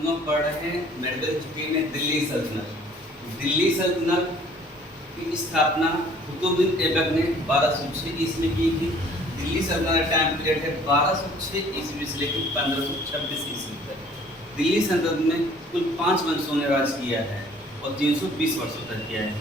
हम लोग पढ़ रहे हैं मेडिकल हिस्ट्री में दिल्ली सल्तनत। दिल्ली सल्तनत की स्थापना कुतुबुद्दीन ऐबक ने 1206 ईस्वी में की थी। दिल्ली सल्तनत का टाइम पीरियड है 1206 ईस्वी से लेकर 1526 ईस्वी तक। दिल्ली सल्तनत में कुल 5 वंशों ने राज किया है और 320 वर्षों तक किया है।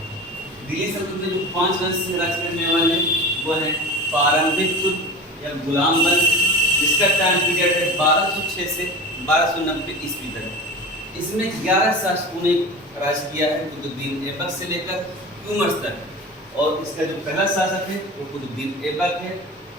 दिल्ली सल्तनत में जो 5 वंश राज करने वाले वो है प्रारंभिक तुर्क या गुलाम वंश, जिसका टाइम पीरियड है 1206 से 1290 ईस्वी तक। इसमें 11 शासकों ने राज किया है कुतुबुद्दीन ऐबक से लेकर ह्यूमर्स तक, और इसका जो पहला शासक है वो कुतुबुद्दीन ऐबक है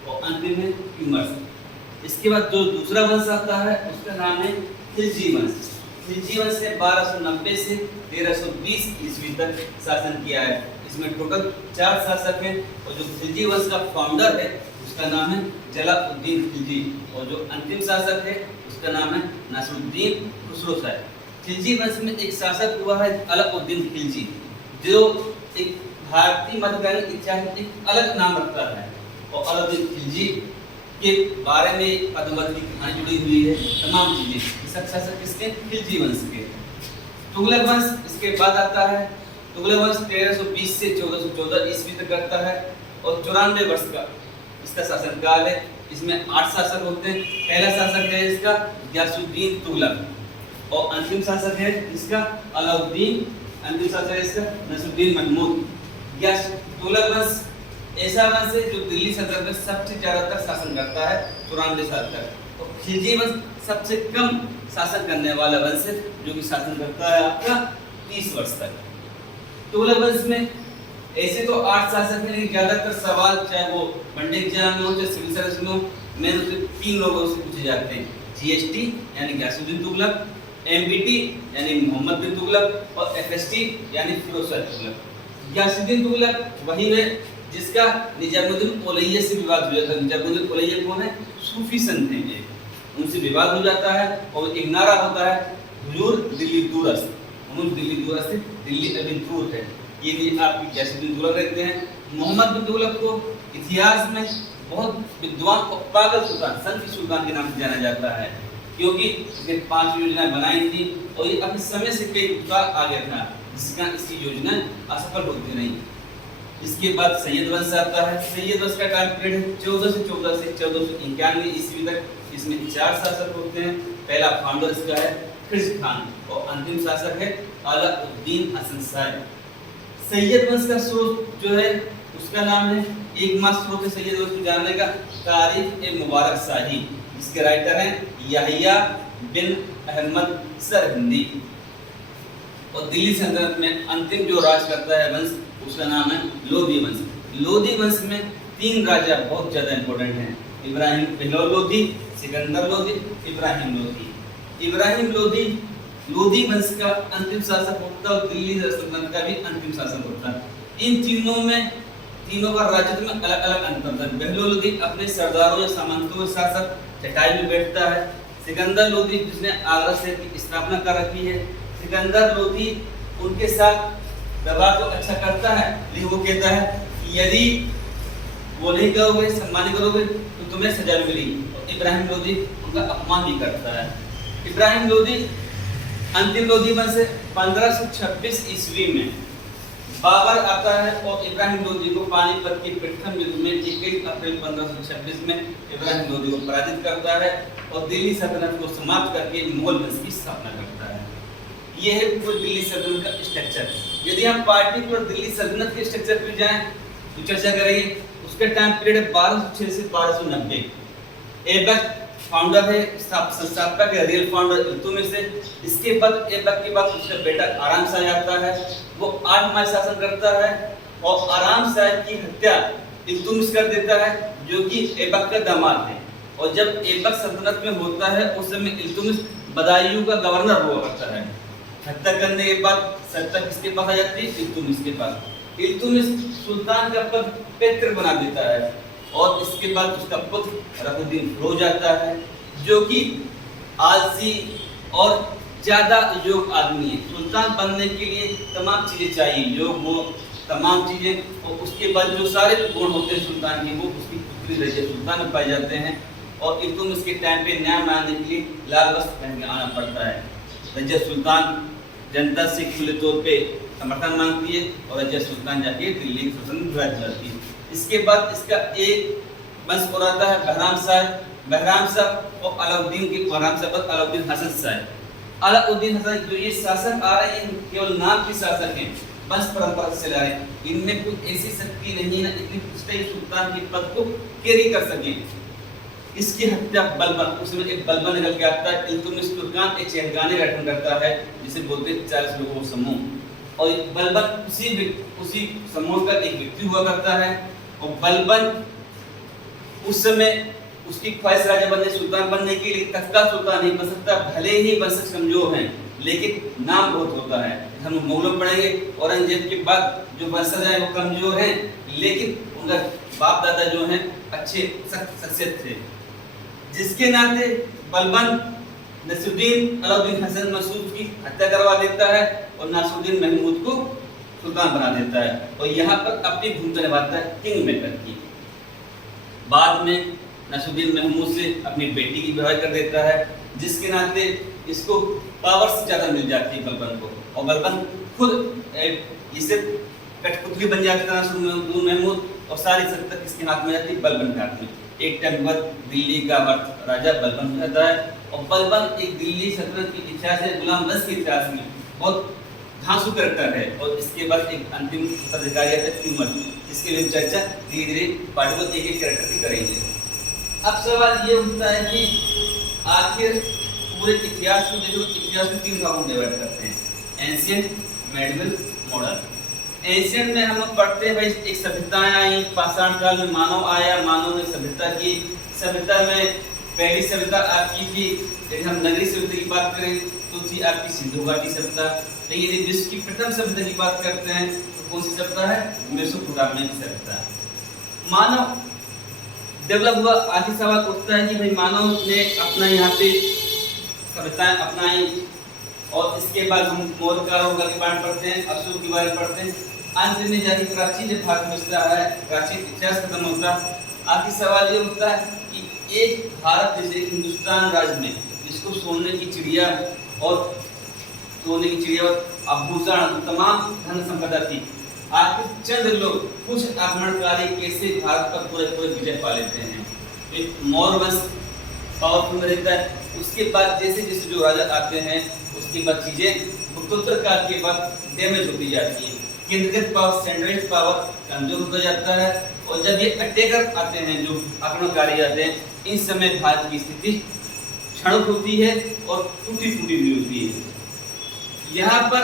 और अंतिम है ह्यूमर्स। इसके बाद जो दूसरा वंश आता है उसका नाम है खिलजी वंश। खिलजी वंश ने 1290 से 1320 ईस्वी तक शासन किया है। इसमें टोटल 4 शासक हैं और जो खिलजी वंश का फाउंडर है उसका नाम है जलालुद्दीन खिलजी, और जो अंतिम शासक है उसका नाम है नासिरुद्दीन खुसरो शाह। खिलजी वंश में एक शासक हुआ है अलाउद्दीन खिलजी, जो एक भारतीय मध्यकालीन इतिहास में एक अलग नाम रखता है। और अलाउद्दीन खिलजी के बारे में पद्मावत की कहानी जुड़ी हुई है, तमाम चीजें। सब शासक किसके? खिलजी वंश के। तुगलक वंश इसके बाद आता है। तुगलक वंश 1320 से 1414 ईस्वी तक करता है और 94 वर्ष का इसका शासनकाल है। इसमें 8 शासक होते हैं। पहला शासक है इसका गियासुद्दीन तुगलक और अंतिम शासक है इसका अलाउद्दीन, अंतिम शासक है इसका नसरुद्दीन महमूद। तुगलक वंश ऐसा वंश है जो दिल्ली सल्तनत में सबसे ज्यादातर शासन करता है 94 साल तक। और खिलजी वंश सबसे कम शासन करने वाला वंश है जो कि शासन करता है आपका 30 वर्ष तक। तुगलक वंश में ऐसे तो 8 शासक हैं, लेकिन ज्यादातर सवाल चाहे वो वनडे एग्जाम में हो चाहे सिविल सर्विस में हो, मेन उससे 3 लोगों से पूछे जाते हैं। जीएसटी यानी गियासुद्दीन तुगलक, एमबीटी यानी मोहम्मद बिन तुगलक और एफएसटी यानी फिरोज शाह तुगलक। गियासुद्दीन तुगलक वही है जिसका निजामुद्दीन औलैया से विवाद हो जाता है। निजामुद्दीन औलैया कौन है? सूफी संत हैं ये, उनसे विवाद हो जाता है और एक नारा होता है हुजूर दिल्ली दूरस्त, हुजूर दिल्ली दूरस्त, दिल्ली अभी दूर है। ये भी आपकी गियासुद्दीन तुगलक रहते हैं। मोहम्मद बिन तुगलक को इतिहास में बहुत विद्वान और पागल सुल्तान, संत सुल्तान के नाम से जाना जाता है, क्योंकि इसने 5 योजनाएं बनाई थी और ये अपने समय से कई उतार आ गया था, जिसका इसकी योजना असफल होती रही। इसके बाद सैयद वंश आता है। सैयद वंश का टाइम पीरियड है 1414 से 1491 ईस्वी तक। इसमें 4 शासक होते हैं। पहला फाउंडर इसका है खिज़्र खान और अंतिम शासक है अलाउद्दीन हसन शाह। सैयद वंश का स्रोत जो है उसका नाम है, एकमात्र स्रोत है सैयद वंश को जानने का, तारीख-ए-मुबारक शाही, जिसके राइटर हैं याहिया बिन अहमद सरहिंदी। और दिल्ली सल्तनत में अंतिम जो राज करता है वंश उसका नाम है लोधी वंश। लोधी वंश में 3 राजा बहुत ज्यादा इंपॉर्टेंट हैं, इब्राहिम पहला लोधी, सिकंदर लोधी, इब्राहिम लोधी। इब्राहिम लोधी लोधी वंश का अंतिम शासक होता है और दिल्ली सल्तनत का भी अंतिम शासक होता है। इन तीनों का राज्यत्व में अलग अलग अंतर था। पहला लोधी अपने सरदारों या सामंतों के साथ चटाई में बैठता है। सिकंदर लोधी जिसने आगरा शहर की स्थापना कर रखी है, सिकंदर लोधी उनके साथ व्यवहार तो अच्छा करता है, लेकिन वो कहता है कि यदि वो नहीं करोगे, सम्मान नहीं करोगे तो तुम्हें सजा मिलेगी। और इब्राहिम लोधी उनका अपमान भी करता है। इब्राहिम लोधी अंतिम लोधी वंश से 1526 ईस्वी में बाबर आता है और इब्राहिम लोधी को पानीपत की प्रथम युद्ध में 21 अप्रैल 1526 में इब्राहिम लोधी को पराजित करता है और दिल्ली सल्तनत को समाप्त करके मुगल वंश की स्थापना करता है। ये है पूरी दिल्ली सल्तनत का स्ट्रक्चर। यदि हम पार्टिकुलर दिल्ली सल्तनत के स्ट्रक्चर पर जाएं तो चर्चा करेंगे। उसका टाइम पीरियड 1206 से 1290। ऐबक फाउंडर है, संस्थापक है, रियल फाउंडर इल्तुतमिश है। इसके बाद ऐबक के बाद उसका बेटा आराम शाह आता है, वो 8 माह शासन करता है और आराम शाह की हत्या इल्तुतमिश कर देता है, जो कि ऐबक का दामाद है। और जब ऐबक सल्तनत में होता है उस समय इल्तुतमिश बदायूं का गवर्नर हुआ करता है। हत्या करने के बाद सत्ता किसके पास आ जाती है? इल्तुतमिश के पास। इल्तुतमिश सुल्तान का पद पैतृक बना देता है और इसके बाद उसका पुत्र रफुद्दीन फिरोज आता है, जो कि आलसी और ज्यादा योग्य आदमी है। सुल्तान बनने के लिए तमाम चीजें चाहिए, योग वो तमाम चीजें, और उसके बाद जो सारे गुण होते हैं सुल्तान के वो उसकी पुत्री रजिया सुल्तान में पाए जाते हैं। और इल्तुतमिश के टाइम पे न्याय मानने के लिए लाल वस्त्र पहन के आना पड़ता है। रजिया सुल्तान जनता से खुले तौर पे समर्थन मांगती है और रजिया सुल्तान जाके दिल्ली के शासन में विराज जाती है। इसके बाद इसका एक वंश और आता है बहराम साहब और अलाउद्दीन के बहराम साहब और अलाउद्दीन हसन साहब। अलाउद्दीन हसन जो ये शासक आ रहे हैं केवल नाम के शासक हैं, वंश परंपरा से चला रहे हैं, इनमें कोई ऐसी शक्ति नहीं है इतनी पुष्टि सुल्तान के पद को कैरी कर सके। इसकी हत्या बलबन, उसमें एक बलबन निकल के आता है, इल्तुतमिश तुर्कान एक चहलगाने का गठन करता है जिसे बोलते हैं 40 लोगों का समूह, और बलबन उसी समूह का एक व्यक्ति हुआ करता है। और बलबन उस समय उसकी ख्वाहिश राजा बनने सुल्तान बनने की, लेकिन तख्ता सुल्तान नहीं बन सकता, भले ही वंशज कमजोर हैं लेकिन नाम बहुत होता है। हम मुगलों पढ़ेंगे औरंगजेब के बाद जो वंशज हैं वो कमजोर हैं लेकिन उनका बाप दादा जो हैं अच्छे सख्त शख्सियत थे, जिसके नाते बलबन नसीरुद्दीन अलाउद्दीन हसन मसूद की हत्या करवा देता है और नासिरुद्दीन महमूद को सुल्तान बना देता है और यहाँ पर अपनी भूमिका निभाता है किंग मेकर की। बाद में नसीरुद्दीन महमूद से अपनी बेटी की विवाह कर देता है, जिसके नाते इसको पावर से ज्यादा मिल जाती है बलबन को, और बलबन खुद इसे कठपुतली बन जाता है नसीरुद्दीन महमूद और सारी सत्ता किसके हाथ में जाती है, बलबन के हाथ में। एक टाइम बाद दिल्ली का राजा बलबन रहता है और बलबन एक दिल्ली सल्तनत की इतिहास है, गुलाम वंश के इतिहास में बहुत धांसू करैक्टर है। और इसके बाद एक अंतिम अधिकारी आता है तिमुर, इसके लिए चर्चा धीरे धीरे पार्टी को एक एक कैरेक्टर की करेंगे। अब सवाल ये उठता है कि आखिर पूरे इतिहास को देखो, इतिहास में 3 भागों में डिवाइड करते हैं, एंशिएंट, मेडिवल, मॉडर्न। एंशिएंट में हम लोग पढ़ते हैं भाई एक सभ्यताएं आई, पाषाण काल में मानव आया, मानव ने सभ्यता की, सभ्यता में पहली सभ्यता आपकी थी, यदि हम नगरी सभ्यता की बात करें तो थी आपकी सिंधु घाटी सभ्यता। लेकिन यदि विश्व की प्रथम सभ्यता की बात करते हैं तो कौन सी सभ्यता है, मेसोपोटामिया की सभ्यता। मानव डेवलप हुआ, आखिर सवाल उठता है कि भाई मानव ने अपना यहाँ पे सभ्यताएं अपनाई और इसके बाद हम मौर्य काल के बारे में पढ़ते हैं, अशोक के बारे में पढ़ते हैं, अंत में जाके प्राचीन भारत में बचता है, प्राचीन इतिहास खत्म होता है। आखिर सवाल ये उठता है कि एक भारत जैसे हिंदुस्तान राज्य में जिसको सोने की चिड़िया और आभूषण तमाम धन संपदा थी, आखिर चंद लोग कुछ आक्रमणकारी कैसे भारत पर पूरे विजय पा लेते हैं। एक मौर्य वंश पावरफुल रहता है, उसके बाद जैसे जैसे जो राजा आते हैं उसके बाद चीजें उत्तरोत्तर काल के बाद डैमेज होती जाती है, केंद्रीकृत पावर सेंट्रलाइज्ड पावर कमजोर होता जाता है। और जब ये अटैकर आते हैं जो आक्रमणकारी आते हैं, इस समय भारत की स्थिति क्षणिक होती है और टूटी फूटी हुई होती है। यहाँ पर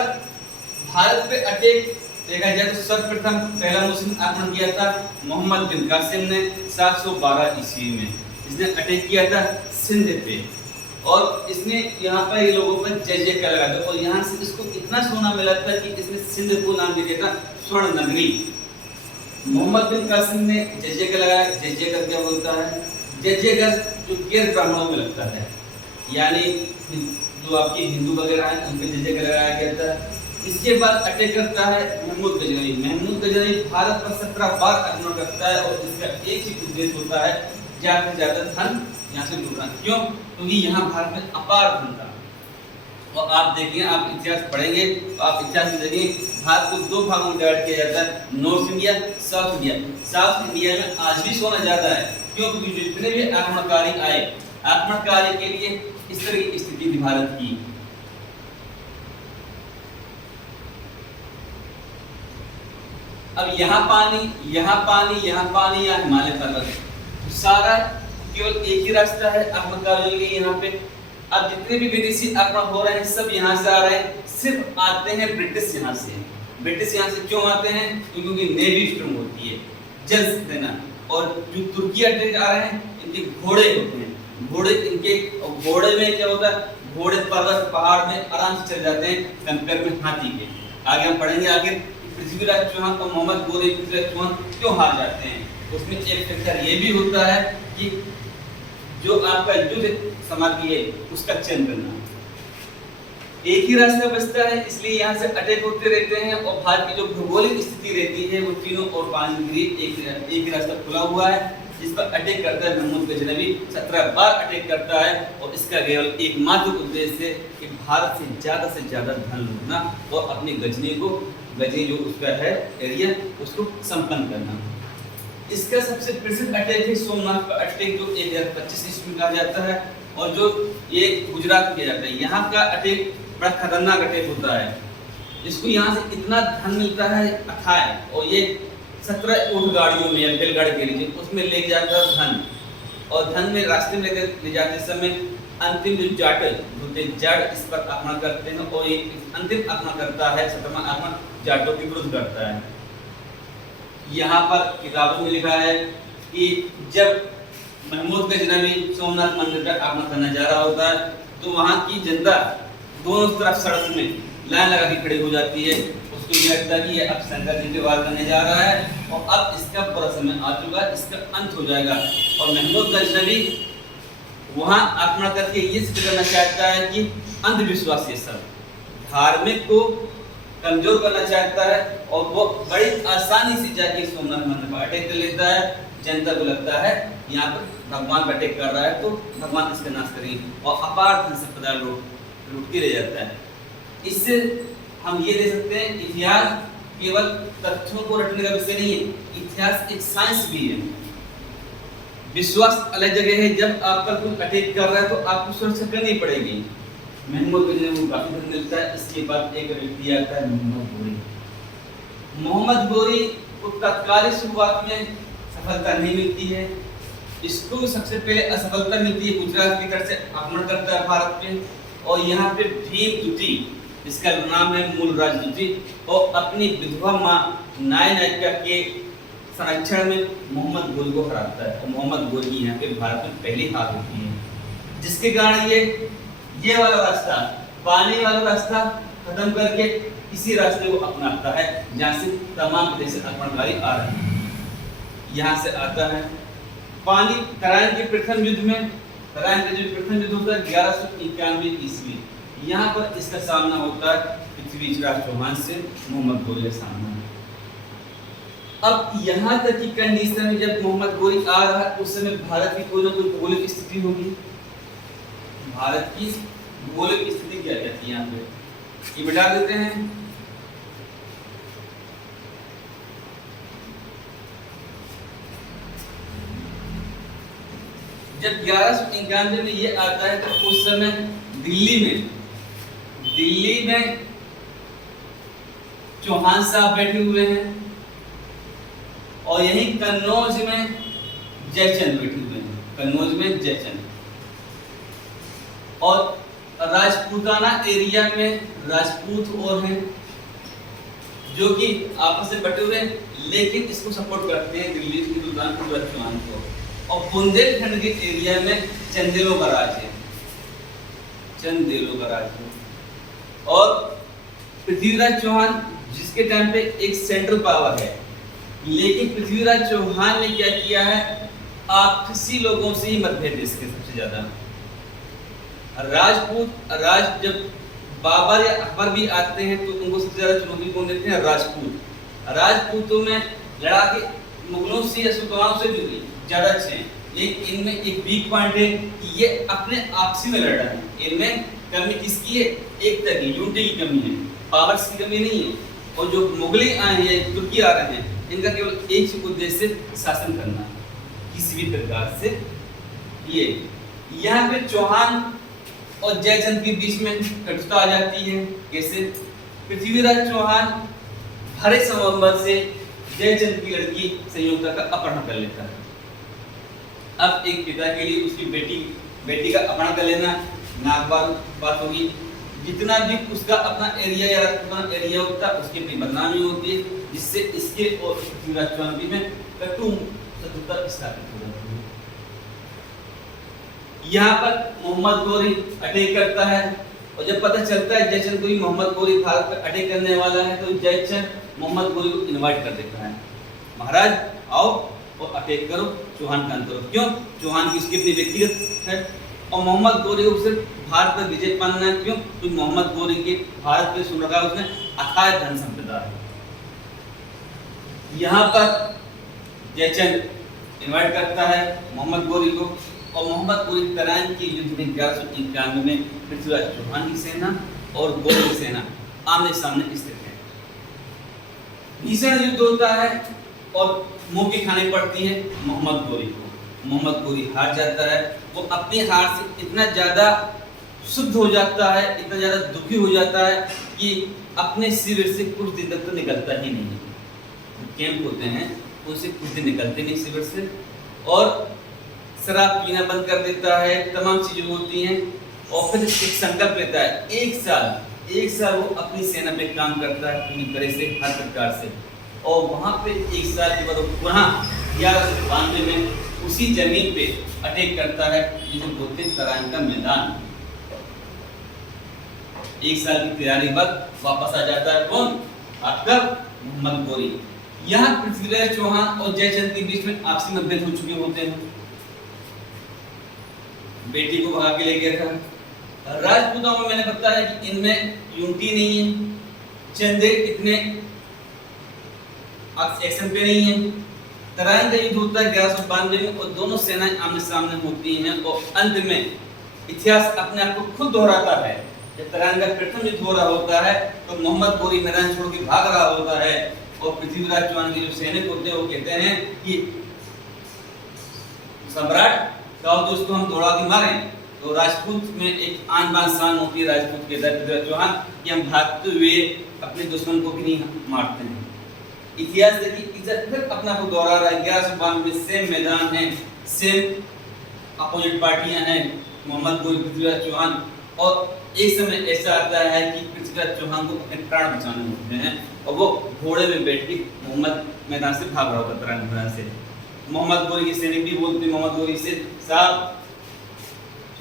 भारत पे अटैक देखा जाए तो सर्वप्रथम पहला मुस्लिम आक्रमण किया था मोहम्मद बिन कासिम ने 712 ईस्वी में, इसने अटैक किया था सिंध पे और इसने यहाँ पर ये लोगों पर जय जयकार लगा था और यहाँ से इसको इतना सोना मिला था कि इसने सिंध को नाम दे दिया था स्वर्ण नगरी। मोहम्मद बिन कासिम ने जय जयकार लगाया। जय जयकार क्या बोलता है, जय जयकार जो गैर ब्राह्मणों में लगता है, यानी जो आपके हिंदू वगैरह हैं उन पे जय जयकार लगाया गया था। इसके बाद अटैक करता है महमूद गजनवी। महमूद गजनवी भारत पर 17 बार आक्रमण करता है और इसका एक ही उद्देश्य होता है ज्यादा से ज्यादा धन यहाँ से लूटना। क्यों? क्योंकि यहाँ भारत में अपार धन था। और आप देखिए, आप इतिहास पढ़ेंगे तो आप इतिहास में देखेंगे भारत को 2 भागों में डिवाइड किया जाता है, north India, south India. South India में आज भी सोना ज्यादा है। क्यों? क्योंकि जितने भी आक्रमणकारी आए, आक्रमणकारी के लिए इस तरह की स्थिति थी भारत की। अब यहाँ पानी, यहाँ पानी, यहाँ पानी, यहाँ हिमालय पर्वत, तो सारा केवल एक ही रास्ता है आक्रमणकारियों के लिए यहाँ पे। अब जितने भी विदेशी आक्रमण हो रहे हैं सब यहाँ से आ रहे हैं, सिर्फ आते हैं ब्रिटिश यहाँ से। ब्रिटिश यहाँ से क्यों आते हैं? क्योंकि नेवी स्ट्रांग होती है, जल देना। और जो तुर्की अटैक आ रहे हैं इनके घोड़े होते हैं, घोड़े इनके, घोड़े में क्या होता है, घोड़े पर्वत पहाड़ में आराम से चल जाते हैं कंपेयर में हाथी के। आगे हम पढ़ेंगे आगे पृथ्वीराज चौहान और मोहम्मद गोरी पृथ्वीराज चौहान क्यों हार जाते हैं। उसमें एक फैक्टर ये भी होता है कि जो आपका युद्ध समाप्ति है उसका चयन करना। एक ही रास्ता बचता है, इसलिए यहाँ से अटैक होते रहते हैं और भारत की जो भौगोलिक स्थिति रहती है वो तीनों और 5 डिग्री एक ही रास्ता खुला हुआ है। जिस पर अटैक करता है महमूद गजनवी 17 बार अटैक करता है और इसका केवल एकमात्र उद्देश्य है कि भारत से ज़्यादा धन लूटना और अपनी गजनी जो उसका है एरिया उसको संपन्न करना। इसका सबसे प्रसिद्ध अटैक है सोमनाथ का अटैक जो 1025 ईस्वी में कहा जाता है और जो ये गुजरात में किया जाता है। यहाँ का अटैक बड़ा खतरनाक अटैक होता है। इसको यहाँ से इतना धन मिलता है अथाह और ये 17 ऊँट गाड़ियों में या बैलगाड़ी के लीजिए उसमें ले जाता है धन और धन में रास्ते में ले जाते समय अंतिम जो जाट होते जाट इस पर आक्रमण करते हैं और ये अंतिम आक्रमण करता है 17वां आक्रमण जाटों के विरुद्ध करता है। यहाँ पर किताबों में लिखा है कि जब महमूद गजनवी सोमनाथ मंदिर का आक्रमण करने जा रहा होता है तो वहाँ की जनता दोनों तरफ सड़क में लाइन लगा के खड़ी हो जाती है। उसको ये लगता है कि ये अब शंकर जी के वार करने जा रहा है और अब इसका पूरा समय आ चुका है, इसका अंत हो जाएगा। और महमूद गजनवी वहाँ आक्रमण करके ये सिद्ध करना चाहता है कि अंधविश्वास ये सब धार्मिक को कमजोर करना चाहता है और वो बड़ी आसानी से जाके सोमनाथ मंदिर पर अटैक कर लेता है। जनता को लगता है यहाँ पर भगवान अटैक कर रहा है तो भगवान इसका नाश करेंगे और अपार धन संपदा लूट के ले जाता है। इससे हम ये दे सकते हैं इतिहास केवल तथ्यों को रटने का विषय नहीं है, इतिहास एक साइंस भी है। विश्वास अलग जगह है, जब आप पर कोई अटैक कर रहा है तो आपको सुरक्षा करनी पड़ेगी। महमूद गजनवी को काफी धन मिलता है। इसके बाद एक व्यक्ति आता है मोहम्मद गोरी को तत्कालीन शुरुआत में सफलता नहीं मिलती है। इसको सबसे पहले असफलता मिलती है, गुजरात की तरफ से आक्रमण करता है भारत पे और यहाँ पे भीम दुती इसका नाम है मूल राजदूती और अपनी विधवा माँ नायका के संरक्षण में मोहम्मद गोरी को हराता है और मोहम्मद गोरी की यहाँ पे भारत में पहली हार होती है, जिसके कारण ये वाला रास्ता पानी वाला रास्ता खत्म करके इसी रास्ते को अपनाता है जहाँ से तमाम प्रदेश से आक्रमणकारी आ रहे हैं। यहाँ से आता है पानी तराइन के प्रथम युद्ध में, तराइन का जो प्रथम युद्ध होता है 1191 ईस्वी, यहाँ पर इसका सामना होता है पृथ्वीराज चौहान से मोहम्मद गोरी का सामना। अब यहाँ तक की कंडीशन में जब मोहम्मद गोरी आ रहा है उस समय भारत की कोई ना कोई भौगोलिक स्थिति होगी। भारत की भौगोलिक स्थिति क्या कहती है यहाँ पे ये बता देते हैं। जब 1191 में ये आता है तो उस समय दिल्ली में चौहान साहब बैठे हुए हैं और यहीं कन्नौज में जयचंद बैठे हुए हैं, कन्नौज में जयचंद। और राजपूताना एरिया में राजपूत और हैं जो कि आपस में बटे हुए हैं, लेकिन इसको सपोर्ट करते हैं दिल्ली की सुल्तान पृथ्वीराज चौहान को। और बुंदेलखंड के एरिया में चंदेलों का राज है, चंदेलों का राज है। और पृथ्वीराज चौहान जिसके टाइम पे एक सेंट्रल पावर है, लेकिन पृथ्वीराज चौहान ने क्या किया है, आपसी लोगों से ही मतभेद इसके सबसे ज्यादा। राजपूत राज जब बाबर या अकबर भी आते हैं तो उनको सबसे ज्यादा चुनौती कौन देते हैं, राजपूत। राजपूतों में लड़ा के मुगलों से या सुल्तानों से भी ज्यादा अच्छे हैं, लेकिन इनमें एक वीक पॉइंट है कि ये अपने आपसी में लड़ रहे हैं। इनमें कमी किसकी है, एकता की, यूनिटी की कमी है, पावर्स की कमी नहीं है। और जो मुगली आए हैं, तुर्की आ रहे हैं, इनका केवल एक ही उद्देश्य शासन करना किसी भी प्रकार से। ये यहाँ पे चौहान और जयचंद के बीच में कटुता आ जाती है। कैसे, पृथ्वीराज चौहान भरे संवंबर से जयचंद की लड़की संयुक्ता का अपहरण कर लेता है। अब एक पिता के लिए उसकी बेटी का अपहरण कर लेना नागवार बात होगी। जितना भी उसका अपना एरिया या राजपूताना एरिया होता है उसकी अपनी बदनामी होती है, जिससे इसके और पृथ्वीराज चौहान में कटु शत्रुता स्थापित हो जाती है। यहाँ पर मोहम्मद गोरी अटैक करता है और जब पता चलता है जयचंद को मोहम्मद गोरी भारत पर अटैक करने वाला है तो जयचंद मोहम्मद गोरी को इनवाइट कर देता है, महाराज आओ और अटैक करो, चौहान का अंत करो। क्यों, चौहान की उसकी अपनी व्यक्तिगत है और मोहम्मद गोरी को सिर्फ भारत पर विजय पाना है। क्यों, तो मोहम्मद गोरी के भारत पे सुन रखा उसने अथाह धन संपदा है। यहाँ पर जयचंद इन्वाइट करता है मोहम्मद गोरी को, और मोहम्मद गोरी तराइन के युद्ध में 1191 में पृथ्वीराज चौहान की सेना और गोरी की सेना आमने सामने स्थित है। भीषण युद्ध होता है और मुंह की खानी पड़ती है मोहम्मद गोरी को। मोहम्मद गोरी हार जाता है। वो अपनी हार से इतना ज़्यादा शुद्ध हो जाता है, इतना ज़्यादा दुखी हो जाता है कि अपने शिविर से कुछ दिन तक तो निकलता ही नहीं। कैंप होते हैं उनसे कुछ दिन निकलते नहीं शिविर से, और शराब पीना बंद कर देता है, तमाम चीज़ें होती हैं। और फिर एक संकल्प लेता है, एक साल वो अपनी सेना पे काम करता है पूरी तरह से, हर प्रकार से। और वहाँ पे एक साल के बाद वो पुनः 1192 में उसी जमीन पे अटैक करता है जिसे बोलते हैं तराइन का मैदान। एक साल की तैयारी बाद वापस आ जाता है कौन? आपका मोहम्मद गोरी। यहाँ पृथ्वीराज चौहान और जयचंद के बीच में आपसी मतभेद हो चुके होते हैं। बेटी को भगा के ले गया था। राजपूतों में मैंने बताया कि इनमें यूनिटी नहीं है, चंदे इतने एक्शन पे नहीं है। तराइन का युद्ध होता है 1192 में और दोनों सेनाएं आमने सामने होती हैं, और अंत में इतिहास अपने आप को खुद दोहराता है। जब तराइन का प्रथम युद्ध हो रहा होता है तो मोहम्मद गोरी मैदान छोड़ के भाग रहा होता है, और पृथ्वीराज चौहान के जो सैनिक होते हैं वो कहते हैं कि सम्राट कहो तो उसको हम दौड़ा के मारें। तो राजपूत में एक आन बान शान होती है, राजपूत के पृथ्वीराज चौहान कि हम भागते हुए अपने दुश्मन को भी नहीं मारते हैं। इतिहास देखिए फिर अपना को दोहरा रहा है। 1192 में सेम मैदान है, सेम अपोजिट पार्टियां हैं, मोहम्मद गोरी, पृथ्वीराज चौहान। और एक समय ऐसा आता है कि पृथ्वीराज चौहान को अपने प्राण बचाने होते हैं और वो घोड़े में बैठ के मोहम्मद मैदान से भाग रहा होता है मैदान से। मोहम्मद गोरी के सैनिक भी बोलते मोहम्मद गोरी से, साहब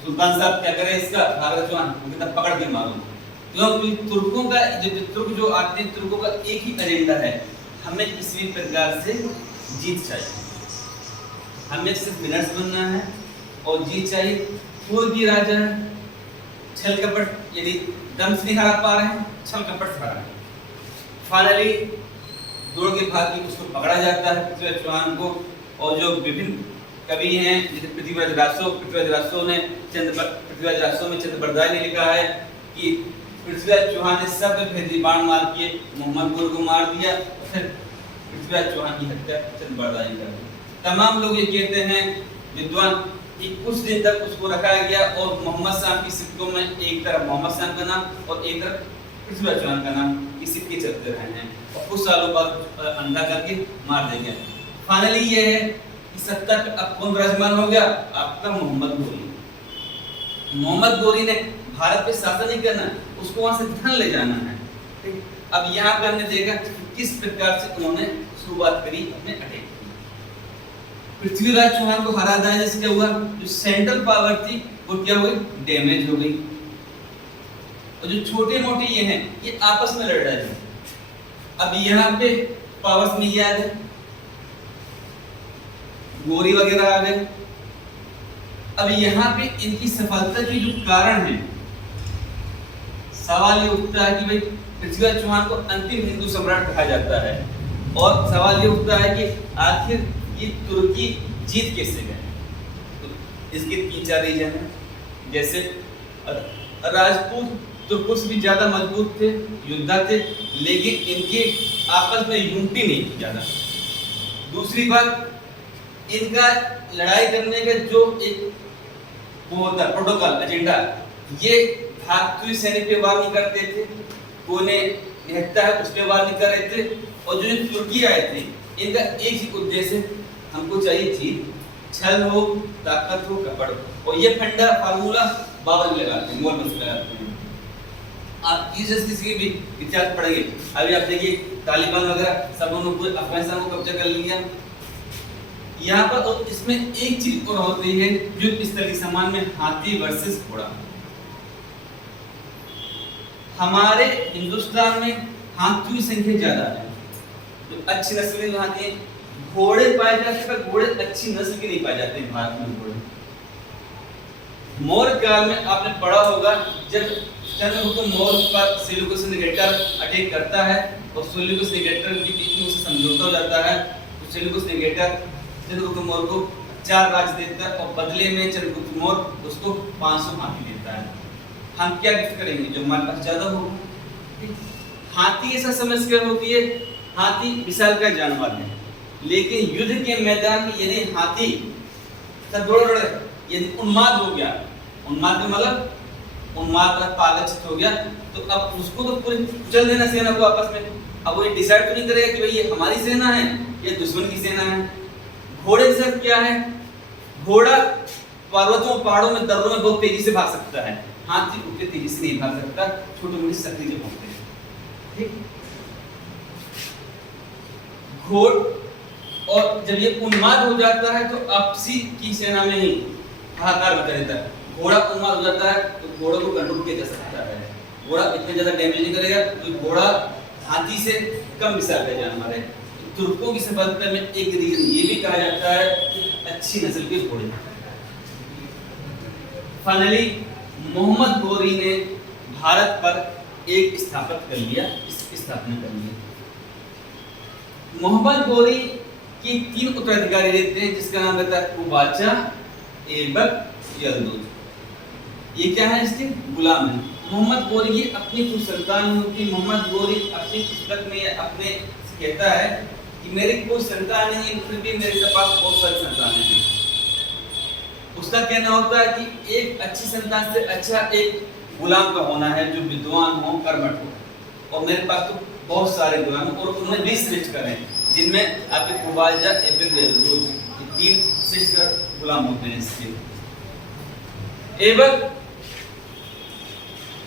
सुल्तान साहब क्या करें इसका, भाग रहा चौहान कहता पकड़ के मारो। क्योंकि तुर्कों का तुर्क जो आते हैं, तुर्कों का एक ही एजेंडा है, हमें किसी भी प्रकार से जीत चाहिए, हमें सिर्फ विनर्स बनना है और जीत चाहिए। कोई भी राजा छल कपट यदि दम से नहीं हरा पा रहे हैं, छल कपट से हरा। फाइनली दौड़ के भाग के उसको पकड़ा जाता है पृथ्वीराज चौहान को। और जो विभिन्न कवि हैं जैसे पृथ्वीराज रासो ने पृथ्वीराज रासो में चंद्रबरदाई ने लिखा है कि पृथ्वीराज चौहान ने सब भेदी बाण मार के मोहम्मद गोरी को मार दिया, फिर पृथ्वीराज चौहान की हत्या चंद्रबरदाई ने कर दी। तमाम लोग ये कहते हैं विद्वान कि कुछ दिन तक उसको रखा गया और मोहम्मद साहब की सिक्कों में एक तरफ मोहम्मद साहब का नाम और एक तरफ पृथ्वीराज चौहान का नाम ये सिक्के चलते रहे हैं, और कुछ सालों बाद अंधा करके मार दिया गया। फाइनली ये है कि सत्ता पे अब कौन विराजमान हो गया? आपका मोहम्मद गोरी। मोहम्मद गोरी ने भारत पे शासन नहीं करना, उसको वहां से धन ले जाना है। ठीक, अब यहाँ पे हमने देखा किस प्रकार से उन्होंने शुरुआत करी अपने अटैक की। पृथ्वीराज चौहान को हरा देने से क्या हुआ, जो सेंट्रल पावर थी वो क्या हुई, डैमेज हो गई, और जो छोटे मोटे ये हैं ये आपस में लड़ रहे थे। अब यहाँ पे पावर्स में ये आ गए, गोरी वगैरह आ गए। अब यहाँ पे इनकी सफलता की जो कारण है, सवाल ये उठता है कि भाई पृथ्वीराज चौहान को अंतिम हिंदू सम्राट कहा जाता है, और सवाल ये उठता है कि आखिर ये तुर्की जीत कैसे गए। तो इसके 3-4 रीजन है। जैसे राजपूत तुर्कों से भी ज्यादा मजबूत थे, योद्धा थे, लेकिन इनके आपस में यूनिटी नहीं थी ज्यादा। दूसरी बात, इनका लड़ाई करने का जो एक वो होता है प्रोटोकॉल एजेंडा, ये भागते हुए सैनिक पे वार नहीं करते थे, कोने निहत्ता है उस पे वार नहीं कर रहे थे। और जो तुर्की आए थे इनका एक ही उद्देश्य, हमको चाहिए जीत, छल हो, ताकत हो, कपड़ हो। और ये फंडा फार्मूला बाबर लगाते हैं, मोहम्मद से लगाते हैं। आप किसी की भी इतिहास पढ़ेंगे, अभी आप देखिए तालिबान वगैरह सब उन्होंने अफगानिस्तान को कब्जा कर लिया। यहाँ पर और इसमें एक चीज और होती है जो इस तरह के समान में हाथी वर्सेस घोड़ा। हमारे हिंदुस्तान में हाथियों की संख्या ज्यादा है, जो अच्छी नस्ल के हाथी हैं, घोड़े पाए जाते हैं, पर घोड़े अच्छी नस्ल के नहीं पाए जाते हैं भारत में। घोड़े मौर्य काल में आपने पढ़ा होगा, जब चंद्रगुप्त मौर्य पर सेल्यूकस निकेटर अटैक करता है और सेल्यूकस निकेटर के बीच में उससे समझौता हो जाता है, तो सेल्यूकस निकेटर चंद्रगुप्त मौर्य को 4 राज्य देता है और बदले में चंद्रगुप्त मौर्य उसको 500 हाथी देता है। हम क्या गिफ्ट करेंगे? जो हमारे पास ज्यादा होगा। हाथी ऐसा समस्या होती है, हाथी विशालकाय जानवर है, लेकिन युद्ध के मैदान में यदि हाथी यदि उन्माद हो गया, उन्माद का मतलब उन्माद का पागलचित हो गया, तो अब उसको तो पूरी कुचल देना सेना को आपस में। अब वो ये डिसाइड तो नहीं करेगा कि भाई ये हमारी सेना है या दुश्मन की सेना है। घोड़े से क्या है? घोड़ा पर्वतों पहाड़ों में दर्रों में बहुत तेजी से भाग सकता है, हाथी उतनी तेजी से नहीं भाग सकता, छोटे मोटे सक्रिय से भागते हैं। ठीक। घोड़ और जब ये उन्माद हो जाता है तो आपसी की सेना में ही हाहाकार मचा देता है। घोड़ा उन्माद हो जाता है तो घोड़े को कंट्रोल किया जा सकता है, घोड़ा इतना ज्यादा डैमेज नहीं करेगा, तो घोड़ा हाथी से कम विशाल का जानवर है। तुर्कों की सफलता में एक रीजन ये भी कहा जाता है कि अच्छी नस्ल के घोड़े। फाइनली मोहम्मद गोरी ने भारत पर एक स्थापित कर लिया, इसकी स्थापना कर लिया। मोहम्मद गोरी की 3 उत्तराधिकारी रहते हैं, जिसका नाम रहता है कुबाचा, ऐबक, यल्दुज। ये क्या है? इसके गुलाम है। मोहम्मद गोरी की अपनी कुछ संतान होती। मोहम्मद गोरी अपनी पुस्तक में अपने कहता है कि मेरी कोई संतान नहीं है, फिर भी मेरे पास बहुत सारी संतानें हैं। उसका कहना होता है कि एक अच्छी संतान से अच्छा एक गुलाम का होना है जो विद्वान हो, कर्मठ हो, और मेरे पास तो बहुत सारे गुलाम और उन्हें 20 श्रेष्ठ करें, जिनमें आपके कुबाजा, ऐबक, यल्दुज, ये 3 श्रेष्ठ गुलाम होते हैं इसके। ऐबक,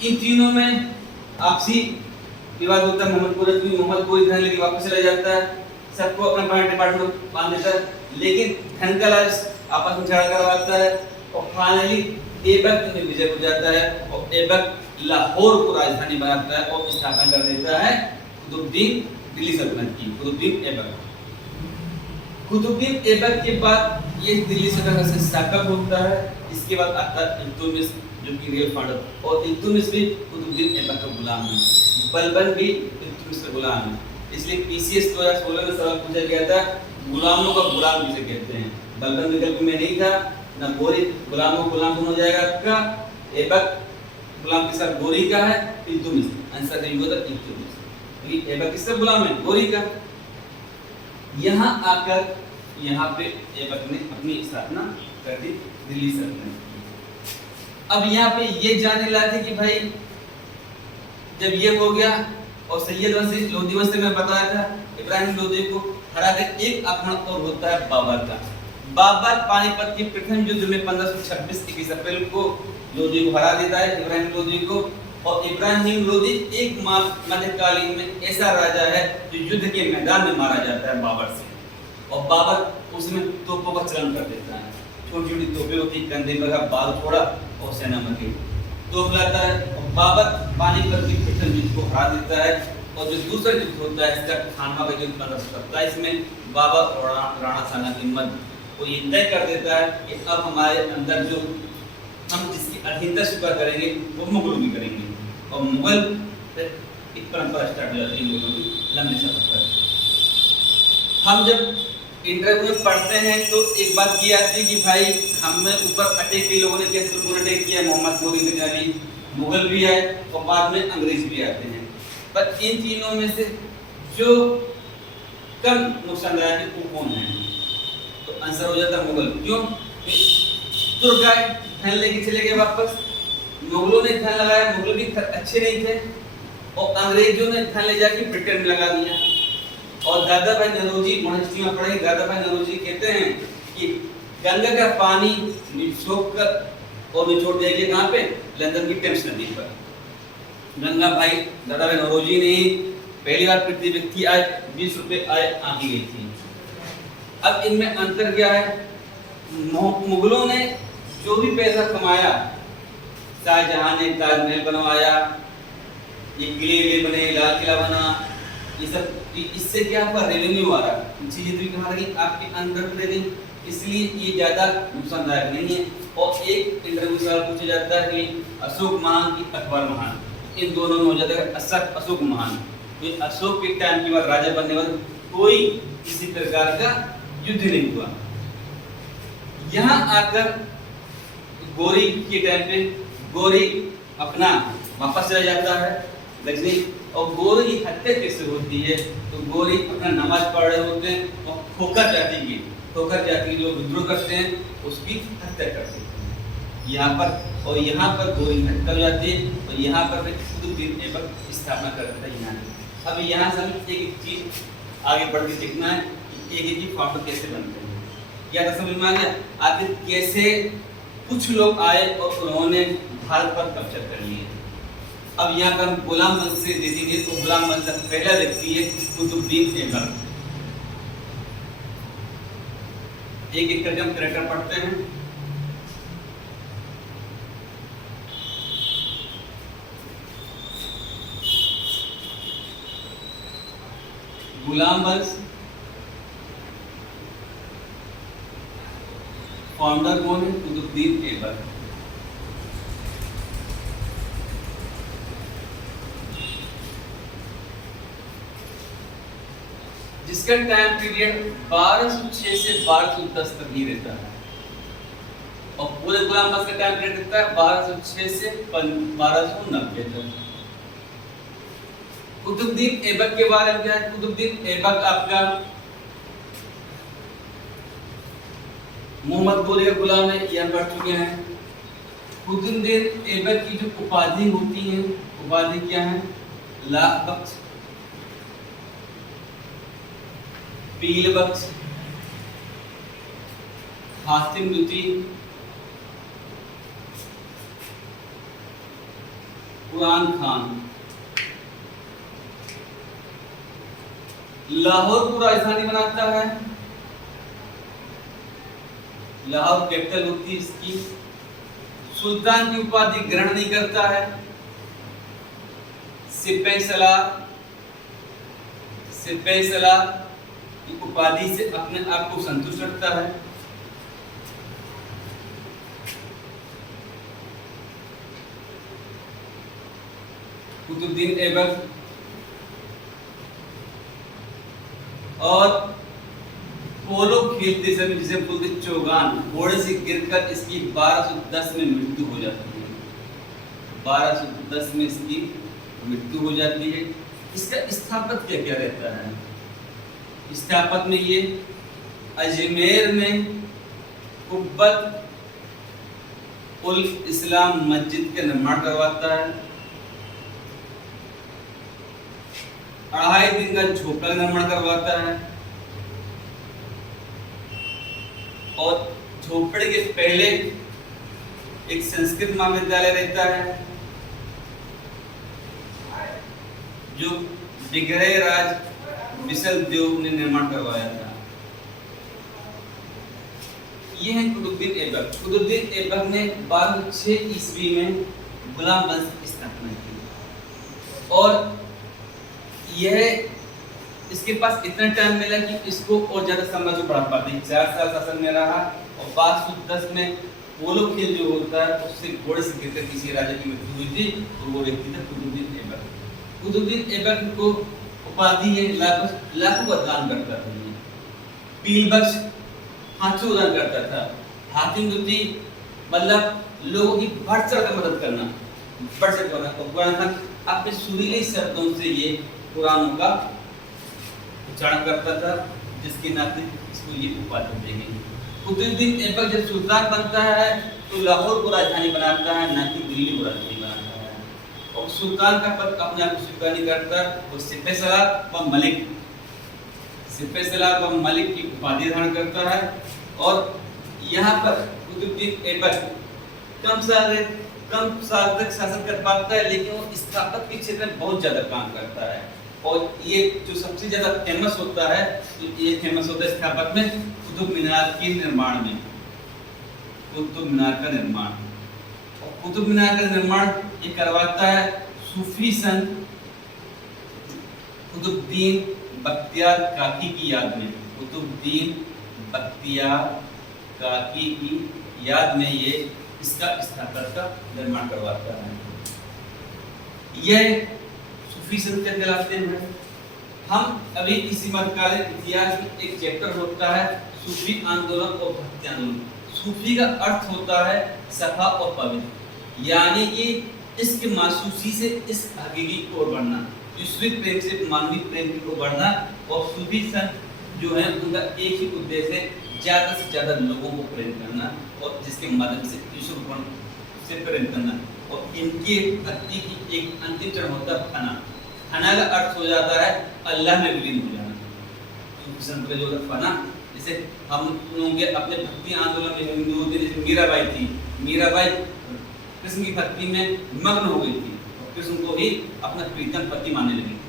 इन तीनों में आपसी विवाद होता है। मोहम्मद गोरी धन लेके वापस चला जाता है, सबको अपना डिपार्टमेंट बांध देता है, लेकिन धन का लालच आपस में झगड़ा करवाता है और फाइनली ऐबक में विजय हो जाता है और ऐबक लाहौर को राजधानी बनाता है और स्थापना कर देता है कुतुबुद्दीन दिल्ली सल्तनत की। कुतुबुद्दीन ऐबक, कुतुबुद्दीन ऐबक के बाद ये दिल्ली सल्तनत का स्थापक होता है। इसके बाद आता है इल्तुतमिश, जो कि रियल फाउंडर, और इल्तुतमिश भी कुतुबुद्दीन ऐबक का गुलाम है। बलबन भी इल्तुतमिश का गुलाम है। इसलिए पीसीएस 2016 में सवाल पूछा गया था, गुलामों का गुलाम किसे कहते हैं? बलबन विकल्प में नहीं था ना, गोरी गुलामों का गुलाम कौन हो जाएगा आपका? ऐबक गुलाम के साथ गोरी का है, इल्तुतमिश आंसर नहीं होता इल्तुतमिश, क्योंकि ऐबक किसका गुलाम है? गोरी का। यहाँ आकर यहाँ पे ऐबक ने अपनी स्थापना कर दी दिल्ली सल्तनत की। अब यहाँ पे ये जानने लायक है कि भाई जब ये हो गया और सैयद वंशी लोधी वंश में बताया था, इब्राहिम लोधी को हरा कर एक आक्रमण और होता है बाबर का। बाबर पानीपत के प्रथम युद्ध में 1526 21 अप्रैल को लोधी को हरा देता है, इब्राहिम लोधी को। और इब्राहिम लोधी एक मध्यकालीन में ऐसा राजा है जो युद्ध के मैदान में मारा जाता है बाबर से, और बाबर उसमें तोपों का चलन कर देता है। छोटी छोटी तोपें होती, कंधे में बाल थोड़ा और सेना में गई तोप लाता है और बाबर पानीपत के प्रथम युद्ध को हरा देता है। और जो दूसरा युद्ध होता है इसका खानवा का युद्ध 1527 में बाबर और राणा सांगा के मध्य वो ये तय कर देता है कि अब हमारे अंदर जो हम जिसकी अधीनता स्वीकार करेंगे वो मुगलों की करेंगे, और मुगल एक परंपरा स्टार्ट हो जाती है मुगलों की लंबे समय तक। हम जब इंटरव्यू में पढ़ते हैं तो एक बात की आती है कि भाई हमें ऊपर अटैक कई लोगों ने किया, तुर्कों ने अटैक किया, मोहम्मद गोरी के जरिए मुगल भी आए और बाद में अंग्रेज भी आते हैं, पर इन तीनों में से जो कम नुकसानदायक है वो कौन है? तो आंसर हो जाता है मुगल। क्यों? तुर्क आए, धन लेके चले गए वापस, मुगलों ने धन लगाया, मुगल भी अच्छे नहीं थे, और अंग्रेजों ने धन ले जाके ब्रिटेन में लगा दिया। और दादा भाई नौरोजी हिस्ट्री में पढ़े, दादा भाई नौरोजी कहते हैं कि गंगा का पानी निचोड़ कर और निचोड़ दिया गया कहाँ पे? लंदन की टेम्स नदी पर। गंगा भाई दादा भाई नौरोजी ने पहली बार पृथ्वी व्यक्ति आए, 20 रुपए आए आंकी गई थी। अब इनमें अंतर क्या है? मुगलों ने जो भी पैसा कमाया, शाहजहां ने ताजमहल बनवाया, ये किले बने, लाल किला बना, ये सब, इससे क्या आपका रेवेन्यू आ रहा, चीजें तो कहाँ रही आपके अंदर रही, इसलिए ये ज्यादा नुकसानदायक नहीं है। और एक इंटरव्यू सवाल पूछा जाता है कि अशोक महान की अकबर महान, इन दोनों में हो जाता है अशोक महान। तो अशोक के टाइम के बाद राजा बनने वाले कोई किसी प्रकार का युद्ध नहीं हुआ, यहाँ आकर गौरी के टाइम पे गौरी अपना वापस चला जाता है गजनी, और गौरी की हत्या कैसे होती है? तो गौरी अपना नमाज पढ़ रहे होते हैं और खोखर जाति जो विद्रोह करते हैं उसकी हत्या करते हैं यहाँ पर, और यहाँ पर गौरी हत्या हो जाती है, और यहाँ पर कुतुबुद्दीन ऐबक की स्थापना करता है यहाँ। अब यहाँ से हमें एक चीज आगे बढ़ के देखना है कि एक फाउंडर कैसे बनते हैं, या तो समझ में आ गया आखिर कैसे कुछ लोग आए और उन्होंने भारत पर कब्जा कर लिया। अब यहाँ पर हम गुलाम वंश से देखेंगे तो गुलाम वंश का पहला व्यक्ति है कुतुबुद्दीन ऐबक। एक एक करके हम कैरेक्टर पढ़ते हैं। गुलाम वंश फाउंडर कौन है? कुतुबुद्दीन ऐबक। जिसका टाइम पीरियड 1206 से 1210 तक ही रहता है, और पूरे गुलाम वंश का टाइम पीरियड रहता है 1206 से 1290 तक। कुतुबुद्दीन ऐबक के बारे में क्या है? कुतुबुद्दीन ऐबक आपका मोहम्मद गौरी का गुलाम है, यह बढ़ चुके हैं। कुतुबुद्दीन ऐबक की जो उपाधि होती है, उपाधि क्या है? लाख बख्श, पील बख्श, हातिम दुती, कुरान खान। लाहौर को राजधानी बनाता है, लाहौर कैपिटल होती है इसकी। सुल्तान की उपाधि ग्रहण नहीं करता है। सिपाही सलाह की उपाधि से अपने आप को संतुष्ट रखता है। कुतुबुद्दीन ऐबक और पोलो खेलते समय जिसे बोलते चौगान, घोड़े से गिरकर इसकी 1210 में मृत्यु हो जाती है। 1210 में इसकी मृत्यु हो जाती है। इसका स्थापत्य क्या रहता है? स्थापत में ये अजमेर में कुब्बत उल इस्लाम मस्जिद का निर्माण करवाता है। 2.5 दिन का झोपड़ा निर्माण करवाता है, और झोपड़े के पहले एक संस्कृत महाविद्यालय रहता है जो बिगड़े राज बिसल देव ने निर्माण करवाया था। ये है कुतुबुद्दीन ऐबक। कुतुबुद्दीन ऐबक ने 1206 ईस्वी में गुलाम वंश की स्थापना की, और यह इसके पास इतना टाइम मिला कि इसको और ज्यादा साम्राज्य बढ़ा पाते। 4 साल शासन में रहा, और 1210 में पोलो खेल जो होता है उससे घोड़े से गिरकर किसी राजा की मृत्यु हुई थी, तो वो व्यक्ति था कुतुबुद्दीन ऐबक। कुतुबुद्दीन ऐबक को उपाधि है लाखों का दान करता था। पील बख्श हाथियों दान करता था। हातिम दुती मतलब लोगों की बढ़ चढ़ कर मदद करना, बढ़ चढ़ करना। और कुरान खान अपने सुरीले शब्दों से ये कुरानों का उच्चारण करता था, जिसके नाते इसको ये उपाधि दी गई। कुतुबुद्दीन ऐबक जब सुल्तान बनता है तो लाहौर को राजधानी बनाता है, ना कि दिल्ली को राजधानी बनाता है। और सुल्तान का पद अपने आप को स्वीकार नहीं करता, वो सिपह सलार व मलिक की उपाधि धारण करता है। और यहाँ पर कुतुबुद्दीन ऐबक कम साल तक शासन कर पाता है, लेकिन वो स्थापत के क्षेत्र में बहुत ज्यादा काम करता है। और ये जो सबसे ज्यादा फेमस होता है, तो ये फेमस होता है स्थापत में कुतुब मीनार के निर्माण में। कुतुब मीनार का निर्माण, और कुतुब मीनार का निर्माण ये करवाता है सूफी संत कुतुबुद्दीन बख्तियार काकी की याद में। कुतुबुद्दीन बख्तियार काकी की याद में ये इसका स्थापना का निर्माण करवाता है। यह सूफी संत कहलाते हैं। हम अभी इसी मध्यकालीन इतिहास में एक चैप्टर होता है सूफी आंदोलन और भक्ति आंदोलन। सूफी का अर्थ होता है सफा और पवित्र, यानी कि इसके मासूसी से इस हकीकी की ओर बढ़ना, ईश्वरीय प्रेम से मानवीय प्रेम की ओर बढ़ना। और सूफी संत जो है उनका एक ही उद्देश्य है, ज़्यादा से ज़्यादा लोगों को प्रेम करना और जिसके मदद से ईश्वर से प्रेम करना। और इनके भक्ति की एक अंतिम चरण होता है फना। फना का अर्थ हो जाता है अल्लाह में विलीन हो जाना। सूफी संत का जो फना, जैसे हम लोगों के अपने भक्ति आंदोलन में हिंदुओं के, जैसे मीराबाई थी, मीराबाई कृष्ण की भक्ति में मग्न हो गई थी और कृष्ण को ही अपना प्रीतम पति मानने लगी थी।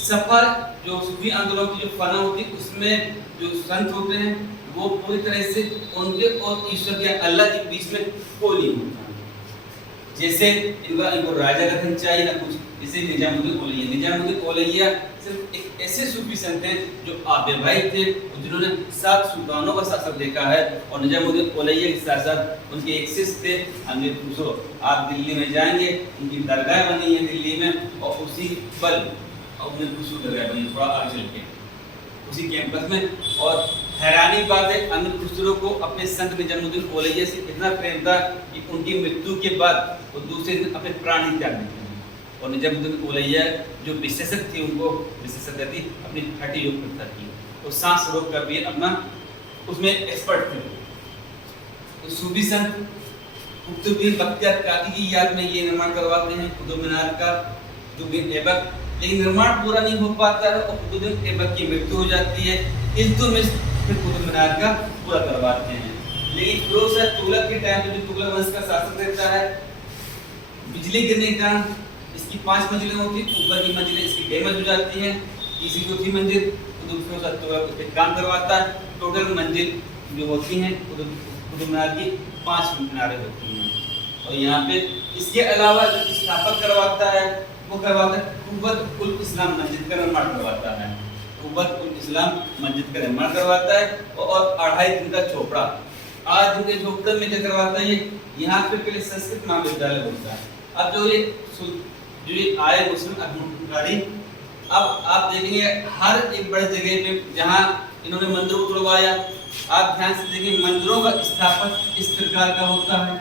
सफर जो सूफी आंदोलन की जो फना होती है, उसमें जो संत होते हैं वो पूरी तरह से उनके और ईश्वर के अल्लाह के बीच में कोई नहीं होता। जैसे इनको राजा का धन चाहिए ना कुछ, जैसे निजामुद्दीन औलिया। निजामुद्दीन औलिया सिर्फ एक ऐसे सूफी संत हैं जो अविवाहित थे, जिन्होंने 7 सुल्तानों का शासन देखा है। और निजामुद्दीन औलिया के साथ साथ उनके एक शिष्य थे अमीर खुसरो। आप दिल्ली में जाएंगे, उनकी दरगाह बनी है दिल्ली में, और उसी पल अमीर खुसरो दरगाह बनी थोड़ा आगे चल के उसी कैंपस में। और हैरानी बात है, अमीर खुसरो को अपने संत निजामुद्दीन औलिया से इतना प्रेम था कि उनकी मृत्यु के बाद वो दूसरे दिन अपने प्राण ही त्याग देते हैं। और निजामुद्दीन औलिया जो विशेषज्ञ थी, उनको विशेषज्ञ थी अपनी हड्डी योग प्रथा की, तो सांस रोक का भी अपना उसमें एक्सपर्ट थे। तो सूफी संत कुतुबुद्दीन बख्तियार काकी की याद में ये निर्माण करवाते हैं कुतुब मीनार का, कुतुबुद्दीन ऐबक। लेकिन निर्माण पूरा नहीं हो पाता है और कुतुबुद्दीन ऐबक की मृत्यु हो जाती है। इल्तुतमिश फिर कुतुब मीनार का पूरा करवाते हैं। लेकिन फिरोज शाह तुगलक के टाइम पे जो तुगलक वंश का शासन रहता है, बिजली गिरने के कारण इसकी 5 मंजिलें होती, ऊपर की मंजिलें इसकी डैमेज हो जाती हैं। तीसरी चौथी मंजिल फिरोज शाह तुगलक काम करवाता है। टोटल मंजिल जो होती हैं कुतुब मीनार की 5 मीनारें होती हैं। और यहाँ पे इसके अलावा जो स्थापक करवाता है वो करवाता है कुव्वत उल इस्लाम मस्जिद का निर्माण करवाता है। कुव्वत उल इस्लाम मस्जिद का निर्माण करवाता है और 2.5 दिन का चोपड़ा। आज दिन के चोपड़े में क्या करवाता है, यहाँ पे पहले संस्कृत महाविद्यालय होता है। अब जो ये आए मुस्लिम आक्रमणकारी, अब आप देखेंगे हर एक बड़े जगह पे जहाँ इन्होंने मंदिरों को तुड़वाया, आप ध्यान से देखिए मंदिरों का स्थापन इस प्रकार का होता है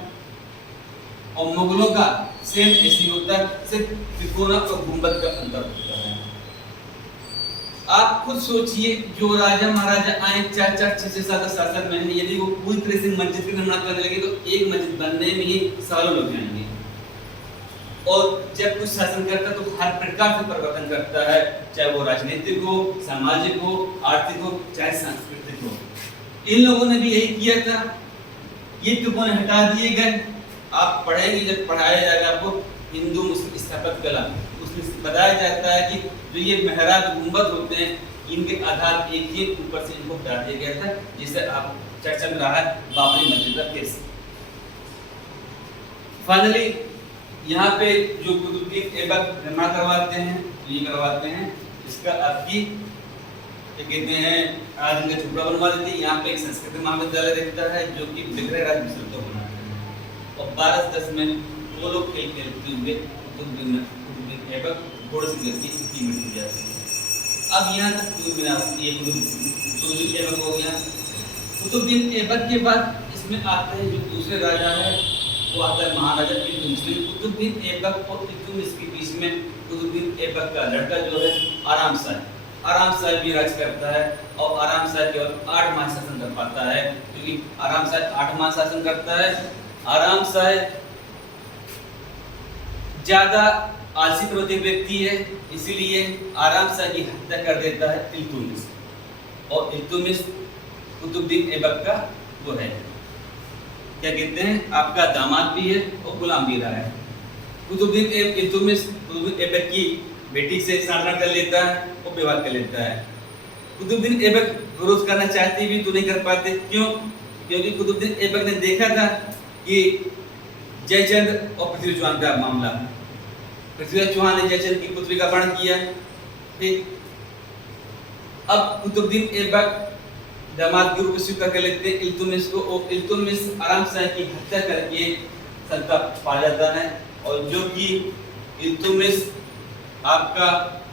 और मुगलों का सेम ऐसी होता है, सिर्फ त्रिकोण और गुंबद का अंतर होता है। आप खुद सोचिए, जो राजा महाराजा आए 4-4, 6-7 शासन में, यदि वो पूरी तरह से मस्जिद का निर्माण करने लगे तो एक मस्जिद बनने में ही सालों लग जाएंगे। और जब कुछ शासन करता तो हर प्रकार से परिवर्तन करता है, चाहे वो राजनीतिक हो, सामाजिक हो, आर्थिक हो, चाहे सांस्कृतिक हो। इन लोगों ने भी यही किया था। ये त्रिकोण हटा दिए गए। आप पढ़ेंगे, जब पढ़ाया जाएगा आपको हिंदू मुस्लिम स्थापत्य कला, उसमें बताया जाता है कि जो ये मेहराब गुंबद होते हैं, इनके आधार एक ही ऊपर से इनको हटा दिया गया था, जिसे आप चर्चा में रहा है बाबरी मस्जिद का केस। फाइनली यहाँ पे जो कुतुबुद्दीन ऐबक निर्माण करवाते हैं, ये करवाते हैं इसका आपकी क्या कहते हैं, आज इनका चोपड़ा बनवा देते हैं। यहाँ पे एक संस्कृत महाविद्यालय रहता है जो कि बिगड़े राज विश्व का बना है। और 1210 में वो लोग खेल खेलते हुए कुतुबुद्दीन ऐबक घोड़े से गिर के उनकी मृत्यु हो जाती है। अब यहाँ तक कुतुबुद्दीन ऐबक हो गया। कुतुबुद्दीन ऐबक के बाद इसमें आते हैं जो दूसरे राजा है, वो आता है महाराजा इल्तुतमिश। कुतुबुद्दीन ऐबक और इल्तुतमिश के बीच में कुतुबुद्दीन ऐबक का लड़का जो है आराम शाह भी राज करता है। और आराम शाह केवल 8 माह शासन कर पाता है, क्योंकि आराम शाह 8 माह शासन करता है। आराम शाह ज्यादा आलसी प्रवृत्ति व्यक्ति है, इसीलिए आराम शाह की हत्या कर देता है इल्तुतमिश। और इल्तुतमिश कुतुबुद्दीन ऐबक का वो है, क्या कहते हैं, आपका दामाद भी है और गुलाम भी रहा है। इल्तुतमिश कुतुबुद्दीन ऐबक की बेटी से शादी कर लेता है और विवाह कर लेता है। कुतुबुद्दीन ऐबक विरोध करना चाहते भी तो नहीं कर पाते। क्यों? क्योंकि कुतुबुद्दीन ऐबक ने देखा था कि जयचंद और पृथ्वी चौहान का मामला, पृथ्वीराज चौहान ने जयचंद की पुत्री का अपहरण किया। ठीक, अब कुतुबुद्दीन ऐबक दामाद के रूप में स्वीकार कर लेते हैं इल्तुतमिश को, और इल्तुतमिश आराम शाह की हत्या करके सत्ता पा जाता है। और जो कि इल्तुतमिश आपका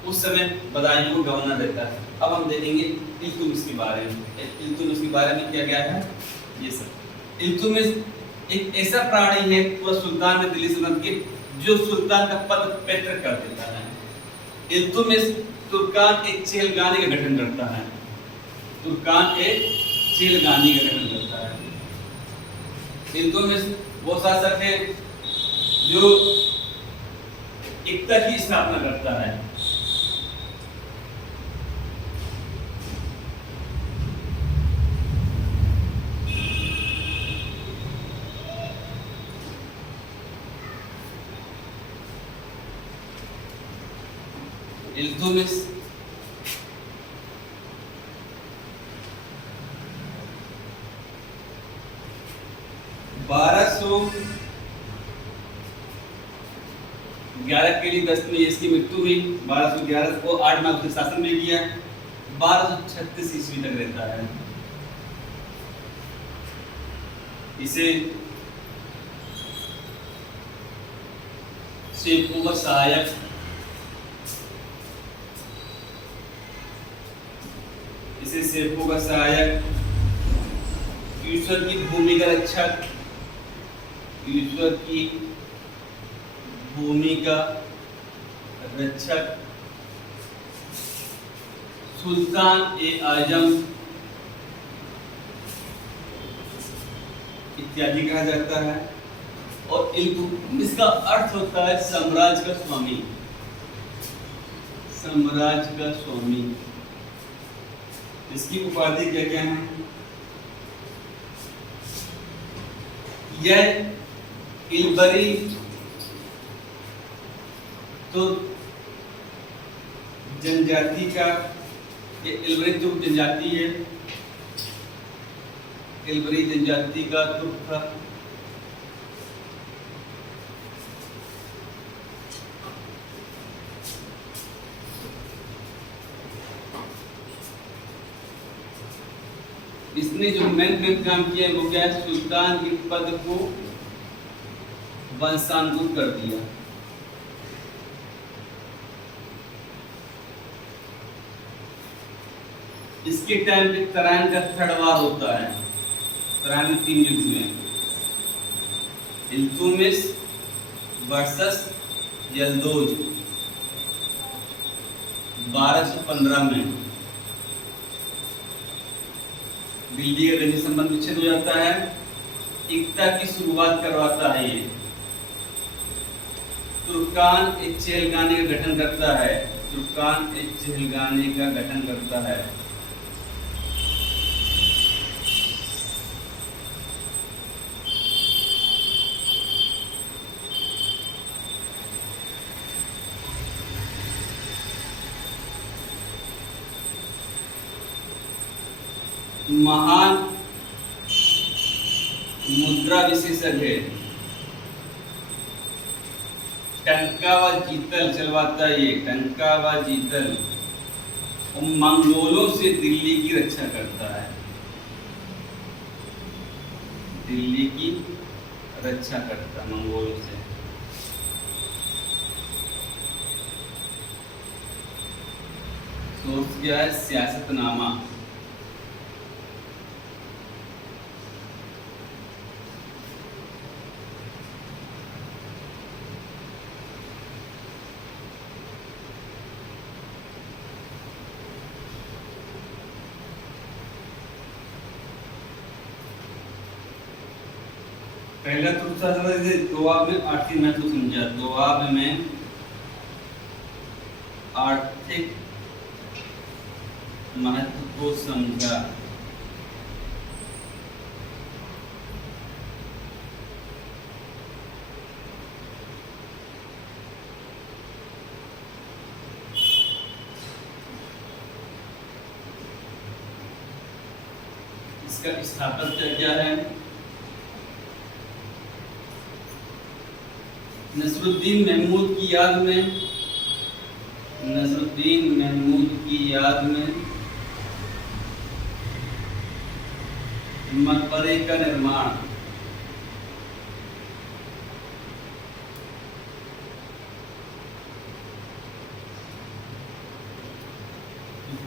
उस समय बदायूं गवर्नर रहता है। अब हम देखेंगे इल्तुतमिश के बारे में। इल्तुतमिश के बारे में क्या क्या है, ये सब। इल्तुतमिश एक ऐसा प्राणी है वह सुल्तान में दिल्ली सुल्तान के जो सुल्तान का पद पैतृक कर देता है। इल्तुतमिश तुर्कान एक चेहलगानी का गठन करता है। तुर्कान एक चेहलगानी का गठन करता है। इल्तुतमिश वो शासक है जो एकता की स्थापना करता है। इल्तुतमिश के लिए 10 में इसकी मृत्यु हुई। 1211 को 8 माह उसके शासन में किया। 1236 ईस्वी तक रहता है। इसे शेखों का सहायक, ईश्वर की भूमि का रक्षक, ईश्वर की भूमि का रक्षक, सुल्तान ए आजम इत्यादि कहा जाता है। और इसका अर्थ होता है साम्राज्य का स्वामी, साम्राज्य का स्वामी। इसकी उपाधि क्या क्या है? यह इल्बरी तो जनजाति का, ये इल्बरी तुर्क जनजाति है। इल्बरी जनजाति का तुर्क था। इसने जो मेन काम किया है वो क्या है? सुल्तान के पद को वंशानुगत कर दिया। इसके टाइम पे तराइन का थर्ड वार होता है। तराइन में 3 युद्ध हुए। इल्तुतमिश वर्सेस यल्दोज 1215 में दिल्ली का गंजी संबंध विच्छेद हो जाता है। एकता की शुरुआत करवाता है ये। तुर्कान एक चेहलगानी का गठन करता है। तुर्कान एक चेहलगानी का गठन करता है। महान मुद्रा विशेषज्ञ टंका व जीतल चलवाता है। ये टंका व जीतल और मंगोलों से दिल्ली की रक्षा करता है। दिल्ली की रक्षा करता मंगोलों से। सोर्स क्या है? सियासतनामा। पहला दोआब में आर्थिक महत्व समझा। दोआब में आर्थिक महत्व को समझा। इसका स्थापक क्या है? नसरुद्दीन महमूद की याद में, नसरुद्दीन महमूद की याद में मकबरे का निर्माण।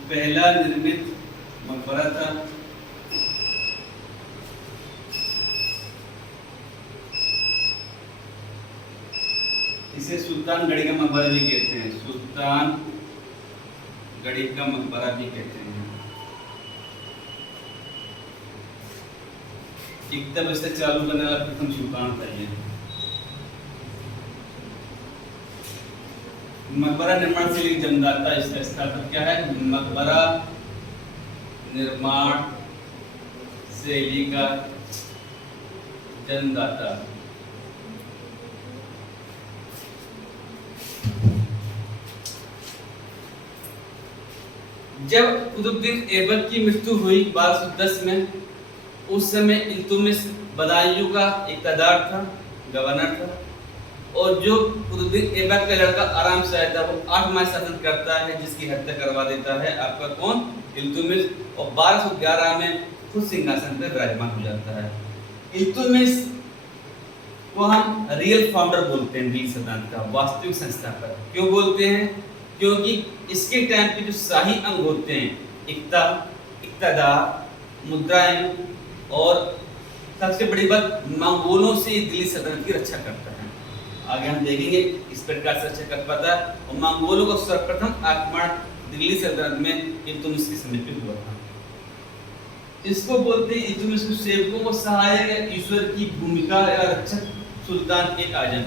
पहला निर्मित मकबरा था सुल्तान गढ़ी का मकबरा भी कहते हैं, सुल्तान गढ़ी का मकबरा भी कहते हैं। इकतब से चालू करने वाला प्रथम सुल्तान था ये। मकबरा निर्माण शैली जन्मदाता इसका स्थापक क्या है? मकबरा निर्माण शैली का जन्मदाता जब कुतुबुद्दीन ऐबक की मृत्यु हुई 1210 में, उस समय इल्तुतमिश बदायूं का इक़्तिदार था, गवर्नर था, और जो कुतुबुद्दीन ऐबक का लड़का आराम शाह था वो 8 माह शासन करता है, जिसकी हत्या करवा देता है आपका कौन? इल्तुतमिश, और 1211 में खुद सिंहासन पर विराजमान हो जाता है। इल्तुतमिश को हम रियल फाउंडर बोलते हैं, दिल्ली सल्तनत का वास्तविक संस्थापक। क्यों बोलते हैं? क्योंकि इसके टाइम पे जो शाही अंग होते हैं, इक़्तिदार, मुद्राएं, और सबसे बड़ी बात मंगोलों से दिल्ली सल्तनत की रक्षा करता है। आगे हम देखेंगे इस प्रकार से रक्षा कर पाता है, और मंगोलों का सर्वप्रथम आक्रमण दिल्ली सल्तनत में इल्तुतमिश के समय पे हुआ था। इसको बोलते हैं इल्तुतमिश को सेवकों को सहायक या ईश्वर की भूमिका या रक्षक सुल्तान ए आजम।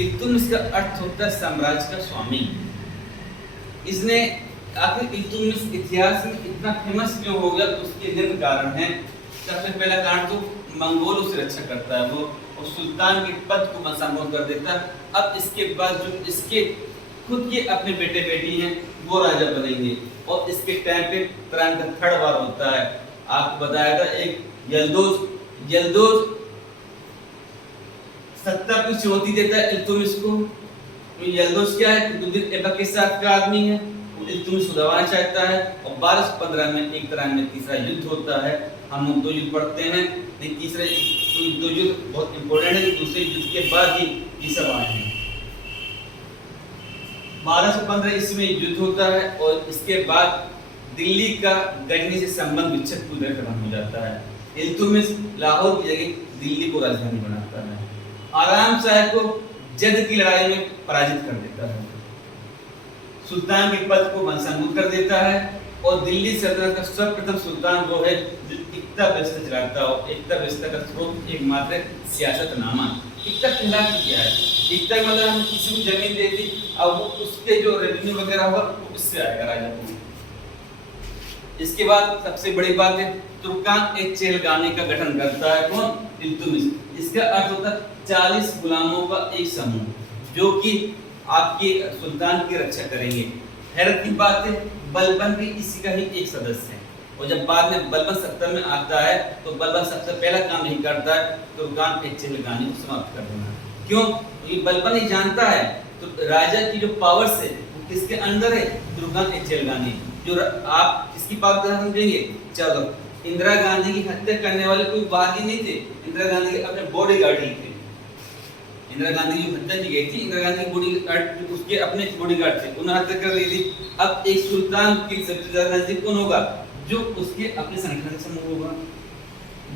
इल्तुतमिश का अर्थ होता है साम्राज्य का स्वामी। इसने आखिर इल्तुतमिश इतिहास में इतना फेमस क्यों हो गया? उसके निम्न कारण हैं। सबसे पहला कारण तो मंगोलों से रक्षा करता है वो, और सुल्तान के पद को मसामोद कर देता है। अब इसके बाद जो इसके खुद के अपने बेटे बेटी हैं वो राजा बनेंगे, और इसके टाइम पे तुरंत का थर्ड वार होता है। आपको बताया था एक यल्दोज सत्ता की चुनौती देता है इल्तुतमिश को। यल्दोज क्या है? कुतुबुद्दीन ऐबक के साथ का आदमी है, इल्तुतमिश को दबाना चाहता है, और 1215 में एक तरह में तीसरा युद्ध होता है। हम लोग 2 युद्ध पढ़ते हैं, लेकिन तीसरे 2 युद्ध बहुत इंपॉर्टेंट है। दूसरे युद्ध के बाद ही ये सब आए हैं। 1215 ईस्वी में युद्ध होता है, और इसके बाद दिल्ली का गजनी से संबंध विच्छेद पूरी तरह खत्म हो जाता है। इल्तुतमिश लाहौर की जगह दिल्ली को राजधानी बनाता है। आराम शाह को जद की लड़ाई में पराजित कर देता है, सुल्तान के पद को मनसूब कर देता है, और दिल्ली सल्तनत का सर्वप्रथम सुल्तान वो है जो इक्ता व्यवस्था चलाता है। और इक्ता व्यवस्था का स्रोत एकमात्र सियासतनामा। इक्ता कहलाती क्या है? इक्ता मतलब हम किसी को जमीन दे दी, अब वो उसके जो रेवेन्यू वगैरह होगा वो इससे आएगा राजा को। इसके बाद सबसे बड़ी बात है तुर्कान ए चेलगानी का गठन करता है कौन? इल्तुतमिश। इसका अर्थ होता है 40 गुलामों का एक समूह जो कि आपके सुल्तान की रक्षा करेंगे। हैरत की बात है बलबन भी इसी का ही एक सदस्य है, और जब बाद में बलबन सत्ता में आता है तो बलबन सबसे पहला काम यही करता है तुर्कान ए चेलगानी को समाप्त कर देना। क्यों? क्योंकि बलबन ही जानता है तो राजा की जो पावर्स है वो किसके अंदर है? तुर्कान ए चेलगानी। जो आप किसकी पावर का समझेंगे? चलो, इंदिरा गांधी की हत्या करने वाले कोई बागी नहीं थे, इंदिरा गांधी के अपने बॉडीगार्ड ही थे। इंदिरा गांधी की हत्या की गई थी, इंदिरा गांधी के बॉडीगार्ड उसके अपने बॉडीगार्ड थे, उन्होंने हत्या कर ली थी। अब एक सुल्तान की सबसे ज्यादा नजदीक कौन होगा? जो उसके अपने संगठन से समूह होगा।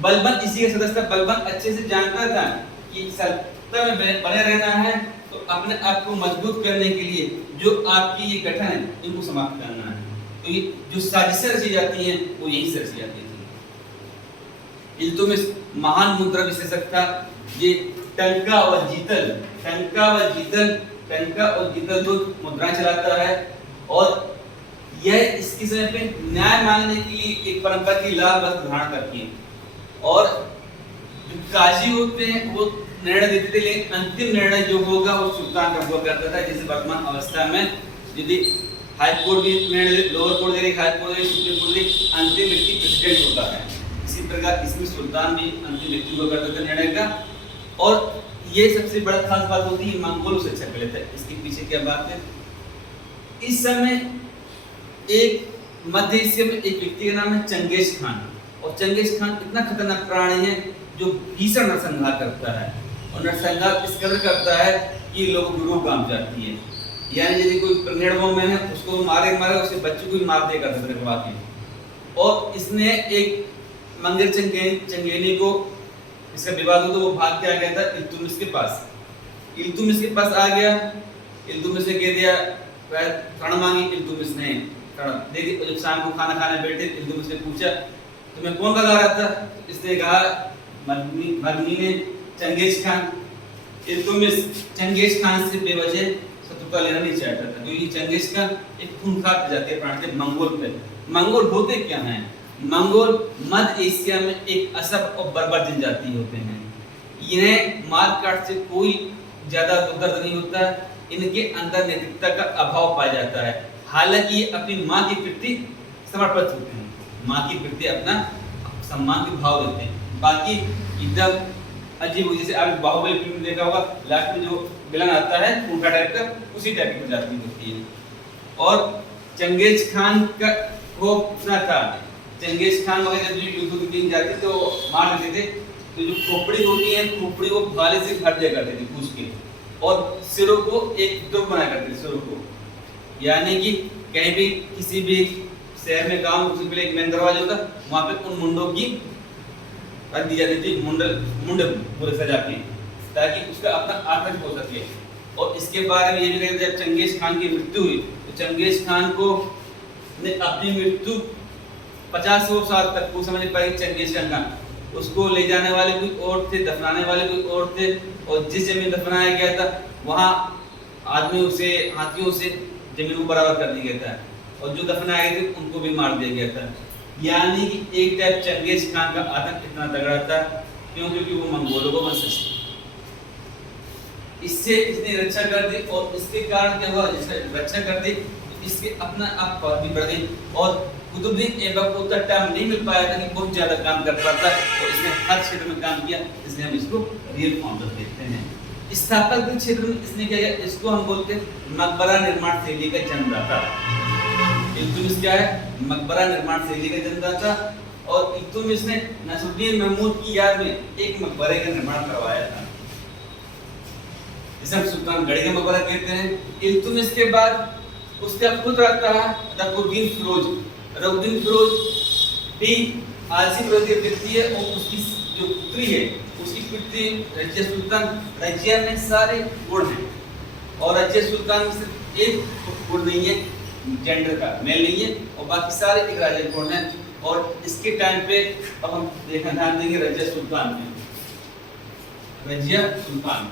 बलबन इसी का सदस्य था। बलबन अच्छे से जानता था कि सत्ता में बने रहना है तो अपने आप को मजबूत करने के लिए जो आपकी ये गठन है इनको समाप्त करना है। तो ये जो साजिशें रची जाती हैं वो यही से रची जाती थी। इल्तुतमिश महान मुद्रा विशेषज्ञ था। ये टंका और जीतल दो मुद्राएं चलाता है, और यह इसकी समय पे न्याय मांगने के लिए एक परंपरा की लाल वस्त्र धारण करती है, और जो काजी होते हैं वो निर्णय देते थे, लेकिन अंतिम निर्णय जो होगा वो सुल्तान का हुआ करता था। जैसे वर्तमान अवस्था में यदि हाई कोर्ट भी निर्णय, लोअर कोर्ट दे रही, हाई कोर्ट दे रही, सुप्रीम कोर्ट दे रही, अंतिम व्यक्ति प्रेसिडेंट होता है। इसी प्रकार इसमें सुल्तान भी अंतिम व्यक्ति हुआ करता था निर्णय का। और ये सबसे बड़ा खास बात होती है मंगोलों से अच्छा कर लेता है। इसके पीछे क्या बात है? इस समय एक मध्य एशिया में एक व्यक्ति का नाम है चंगेज खान, और चंगेज खान इतना खतरनाक प्राणी है जो भीषण नरसंहार करता है, और नरसंहार इस कदर करता है कि लोगों की रूह कांप जाती है। यानी यदि कोई प्रेग्नेंट वुमन है उसको मारे उसके बच्चे को भी मार देगा करवा के। और इसने एक मंगेर चंगेनी को इसका विवाद हो तो वो भाग के आ गया था इल्तुतमिश के पास। इल्तुतमिश के पास आ गया इल्तुतमिश ने कह दिया रण मांगी, इल्तुतमिश ने रण दे दी। जब शाम को खाना खाने बैठे इल्तुतमिश ने पूछा तुम्हें कौन भगा रहा था? इसने कहा मरनी ने Genghis Khan. Iltutmish Genghis Khan से बेवजह शत्रुता लेना नहीं चाहता था, क्योंकि चंगेज खान एक खूंखार प्रजाति के प्राणी थे मंगोल पे। मंगोल होते क्या हैं? मंगोल मध्य एशिया में एक असब और बर्बर जनजाति होते हैं। इन्हें मार काट से कोई ज्यादा दर्द नहीं होता, इनके अंदर नैतिकता का अभाव पाया जाता है। हालांकि ये अपनी माँ के प्रति समर्पित होते हैं, माँ के प्रति अपना सम्मान के भाव देते हैं। बाकी एकदम अजीब, जैसे आप बाहुबली फिल्म में देखा होगा, लास्ट में जो विलन आता है खूंखा टाइप का, उसी टाइप की प्रजाति होती है। और चंगेज खान का वो ना था, चंगेज खान वगैरह जब युद्ध की जाती तो मार देते थे, तो जो खोपड़ी होती है खोपड़ी वो भाले से भर दिया करते थे पूछ के, और सिरों को एक दुर्ग बनाया करते थे सिरों को। यानी कि कहीं भी किसी भी शहर में गांव उससे पहले एक मेन दरवाजा होता, वहां पे उन मुंडों की रख दी जाती थी, मुंड पूरे सजा के, ताकि उसका अपना आतंक हो सके। और इसके बारे में ये भी कहते हैं जब चंगेज खान की मृत्यु हुई तो चंगेज खान को ने अपनी मृत्यु 50 साल तक वो समझ पाई चंगेज खान, उसको ले जाने वाले कोई और थे, दफनाने वाले कोई और थे, और जिस जमीन दफनाया गया था वहाँ आदमियों से हाथियों से जमीन को बराबर कर दिया गया था, और जो दफनाए गए थे उनको भी मार दिया गया था। यानी कि एक टाइप चंगेज खान का आतंक इतना तगड़ा था क्यों? क्योंकि वो मंगोलों को वंशज थे। इससे इसने रक्षा कर दी, और इसके कारण क्या हुआ, जिसने रक्षा कर दी इसके अपना आप पावर भी बढ़ गई, और कुतुबुद्दीन ऐबक को उतना टाइम नहीं मिल पाया था कि बहुत ज्यादा काम कर पाता, और इसने हर क्षेत्र में काम किया, इसलिए हम इसको रियल फाउंडर कहते हैं। स्थापक के क्षेत्र में इसने क्या किया, इसको हम बोलते हैं मकबरा निर्माण शैली का जन्मदाता। इल्तुतमिश क्या है? मकबरा निर्माण शैली का जन्मदाता, और इल्तुतमिश ने नसरुद्दीन महमूद की याद में एक मकबरे का निर्माण करवाया था, जिसे हम सुल्तान गढ़ी का मकबरा कहते हैं। इल्तुतमिश के बाद उसका पुत्र आता है रकुद्दीन फिरोज। रकुद्दीन फिरोज भी आलसी प्रवृत्ति के व्यक्ति है, और उसकी जो पुत्री है उसकी पुत्री रजिया सुल्तान। रजिया में सारे गुण हैं, और रजिया सुल्तान में सिर्फ एक गुण नहीं है जेंडर का, मेल नहीं है, और बाकी सारे एक राजा गुण हैं। और इसके टाइम पे अब हम देखना ध्यान देंगे रजिया सुल्तान में। रजिया सुल्तान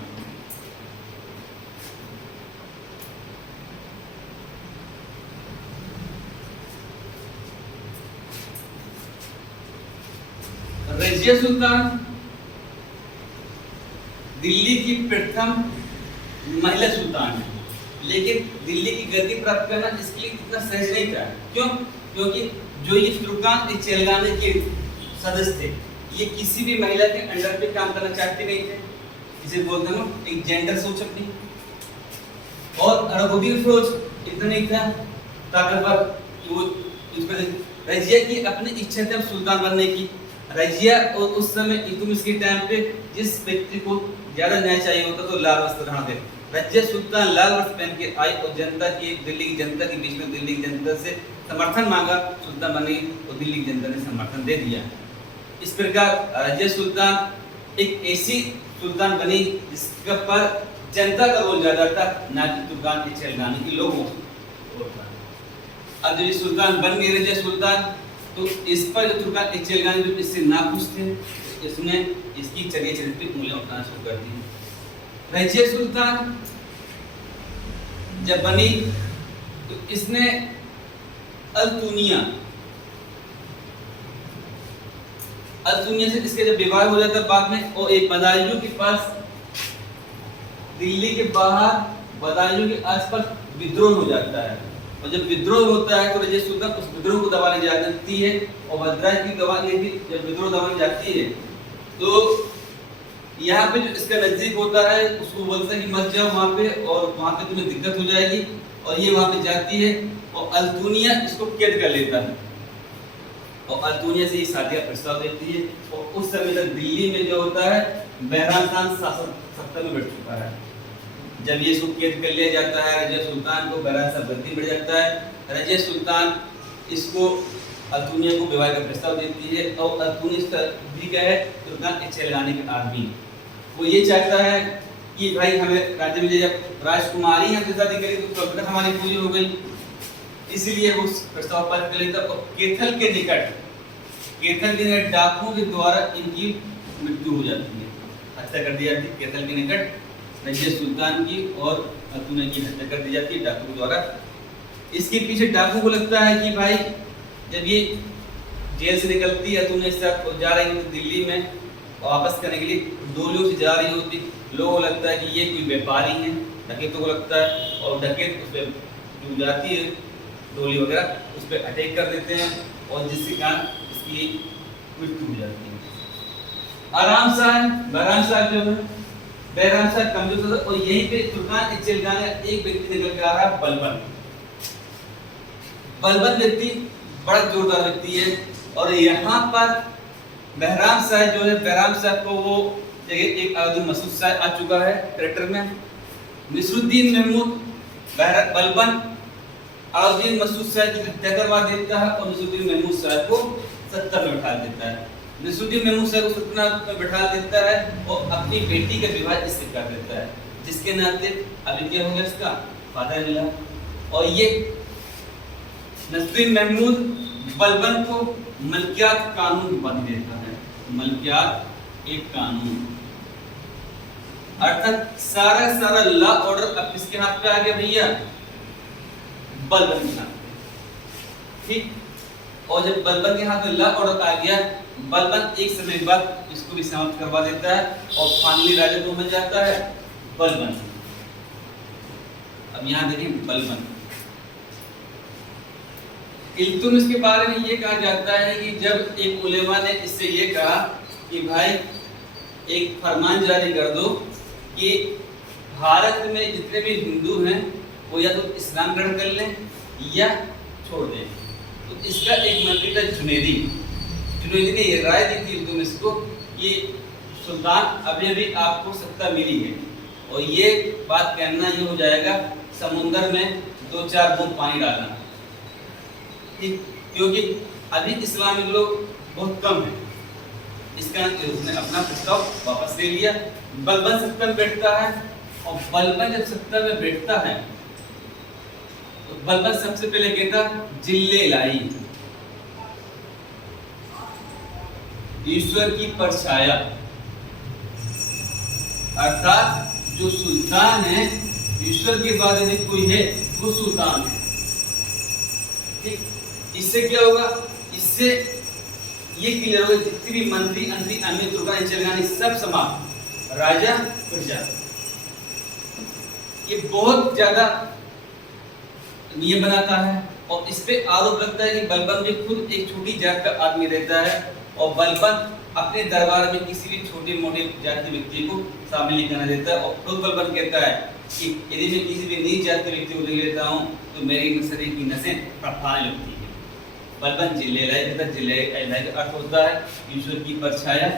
रजिया सुल्तान दिल्ली की प्रथम महिला सुल्तान है, लेकिन दिल्ली की गद्दी प्राप्त करना इसके लिए इतना सहज नहीं था। क्यों? क्योंकि जो ये सुल्तान चेलगाने के सदस्य थे, ये किसी भी महिला के अंडर पे काम करना चाहते नहीं थे, इसे बोलते हैं एक जेंडर सोच अपनी। और रकुद्दीन फिरोज इतना नहीं था ताकतवर कि वो रजिया की अपनी इच्छा थी सुल्तान बनने की। रजिया और उस समय इल्तुतमिश के टाइम पे जिस व्यक्ति को ज्यादा न्याय चाहिए होता तो लाल वस्त्र धारण थे। रजिया सुल्तान लाल वस्त्र पहन के आई और जनता की, दिल्ली की जनता के बीच में दिल्ली की जनता से समर्थन मांगा, सुल्तान बनी, और दिल्ली की जनता ने समर्थन दे दिया। इस प्रकार रजिया सुल्तान एक ऐसी सुल्तान बनी जिसका पर जनता का रोल ज्यादा था, ना कि तुर्कान के चेलगानी के लोगों का। अब जब ये सुल्तान बन गई रजिया सुल्तान, तो इस पर जो तुर्कान के चेलगानी जो इससे नाखुश थे, इसने इसकी चरित्र चरित्र पे उंगलियां उठाना शुरू कर दी। रजिया सुल्तान जब बनी तो इसने अल्तुनिया से इसके जब विवाह हो जाता बाद में, और एक बदायूं के पास दिल्ली के बाहर बदायूं के आसपास विद्रोह हो जाता है, और जब विद्रोह होता है तो रजिया सुल्तान उस विद्रोह को दबाने जाती है, और भद्राय की दबाने जब विद्रोह दबाने जाती है तो यहाँ पे जो इसका नजदीक होता है उसको बोलता है कि मत जाओ वहाँ पे, और वहाँ पे तुम्हें दिक्कत हो जाएगी, और ये वहाँ पे जाती है, और अल्तुनिया इसको कैद कर लेता है, और अल्तुनिया से ये शादी का प्रस्ताव देती है। और उस समय तक दिल्ली में जो होता है बहराम खान शासन सत्ता में बैठ चुका है। जब ये इसको कैद कर लिया जाता है रजिया सुल्तान को, बहराम साहब गद्दी बढ़ जाता है, रजिया सुल्तान इसको अल्तुनिया को विवाह का प्रस्ताव देती है, और अल्तुनिया भी क्या है तुर्कान के चेलगानी के आदमी, वो ये चाहता है कि भाई हमें राज्य में जब राजकुमारी हमसे शादी करी तो कल्पना हमारी पूरी हो गई, इसलिए वो प्रस्ताव पारित कर लेता। और कैथल के निकट डाकुओं के द्वारा इनकी मृत्यु हो जाती है, हत्या कर दी जाती है। कैथल के निकट रजिया सुल्तान की और अतुना की हत्या कर दी जाती है डाकुओं द्वारा। इसके पीछे डाकू को लगता है कि भाई जब ये जेल से निकलती है अतुना इससे जा रही है दिल्ली में वापस करने के लिए, डोलियों से जा रही होती, लोगों को लगता है कि ये कोई व्यापारी हैं, डकैतों को लगता है, और डकैत उस पर जो जाती है डोली वगैरह उस पर अटैक कर देते हैं और जिसके कारण इसकी मृत्यु हो जाती है। आराम साहब बहराम साहब जो है बहराम साहब कमजोर था, और यहीं पे तुर्कान जेलखाने एक व्यक्ति निकल के आ रहा है बलबन व्यक्ति बड़ा जोरदार व्यक्ति है। और यहाँ पर बहराम साहब जो है बहराम साहब को वो एक अब्दुल मसूद साहब आ चुका है कैरेक्टर में। नसरुद्दीन महमूद बलबन अब्दुल मसूद साहब की हत्या करवा देता है और नसरुद्दीन महमूद साहब को सत्ता में बैठा देता है। नसरुद्दीन महमूद साहब को सत्ता में बैठा देता है और अपनी बेटी का विवाह इससे कर देता है, जिसके नाते अभी क्या हो गया इसका फादर मिला। और ये नसरुद्दीन महमूद बलबन को मलकियात कानून की उपाधि देता है। मलकियात एक कानून, अर्थात सारा लॉ ऑर्डर अब किसके हाथ पे आ गया भैया, बलबन के हाथ पे। ठीक, और जब बलबन के हाथ में लॉ ऑर्डर आ गया, बलबन एक समय बाद इसको भी समाप्त करवा देता है और फाइनली राजा को मिल जाता है बलबन। अब यहाँ देखिए बलबन इल्तुतमिश के बारे में ये कहा जाता है कि जब एक उलेमा ने इससे ये कहा कि भाई एक फरमान जारी कर दो कि भारत में जितने भी हिंदू हैं वो या तो इस्लाम ग्रहण कर लें या छोड़ दें, तो इसका एक मंत्री था जुनैदी ने ये राय दी थी इल्तुतमिश को कि सुल्तान अभी आपको सत्ता मिली है और ये बात कहना ये हो जाएगा समुंदर में 2-4 बूंद पानी डालना, क्योंकि अभी इस्लामिक लोग बहुत कम हैं। इसका उसने अपना प्रस्ताव वापस ले लिया। बलबन सत्ता में बैठता है और बलबन जब सत्ता में बैठता है तो बलबन सबसे पहले कहता जिल्ले लाई, ईश्वर की परछाया, अर्थात जो सुल्तान है ईश्वर के बाद में कोई है वो सुल्तान है। ठीक, इससे क्या होगा, इससे ये क्लियर होगा जितने भी मंत्री अमीर तुर्कान जेलखाने सब समाप्त, राजा प्रजा। ये बहुत ज्यादा नियम बनाता है और इस पे आरोप लगता है कि बलबन भी खुद एक छोटी जात का आदमी रहता है और बलबन अपने दरबार में किसी भी छोटे मोटे जात के व्यक्ति को शामिल नहीं करना देता है। और खुद बलबन कहता है कि यदि मैं किसी भी नीच जात के व्यक्ति को ले लेता हूँ तो मेरी शरीर की नसें फड़फड़ाने लगती है। बलबन जिले का अर्थ होता है ईश्वर की परछाया।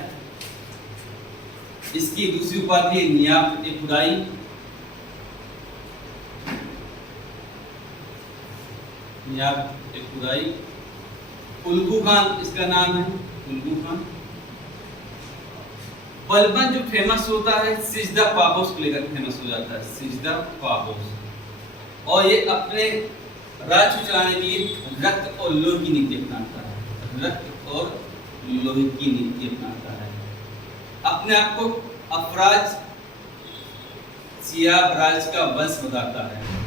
इसकी दूसरी उपाधि नियाब ए खुदाई। नियाब ए खुदाई। उल्गू खान इसका नाम है, उल्गू खान। बलबन जो फेमस होता है सिजदा पापोस को लेकर फेमस हो जाता है, सिजदा पापोस। और ये अपने राज्य चलाने के लिए रक्त और लोहे की नीति अपनाता है, रक्त और लोहे की नीति अपनाता है। अपने आप को अफराज सियाब राज का वंश बताता है।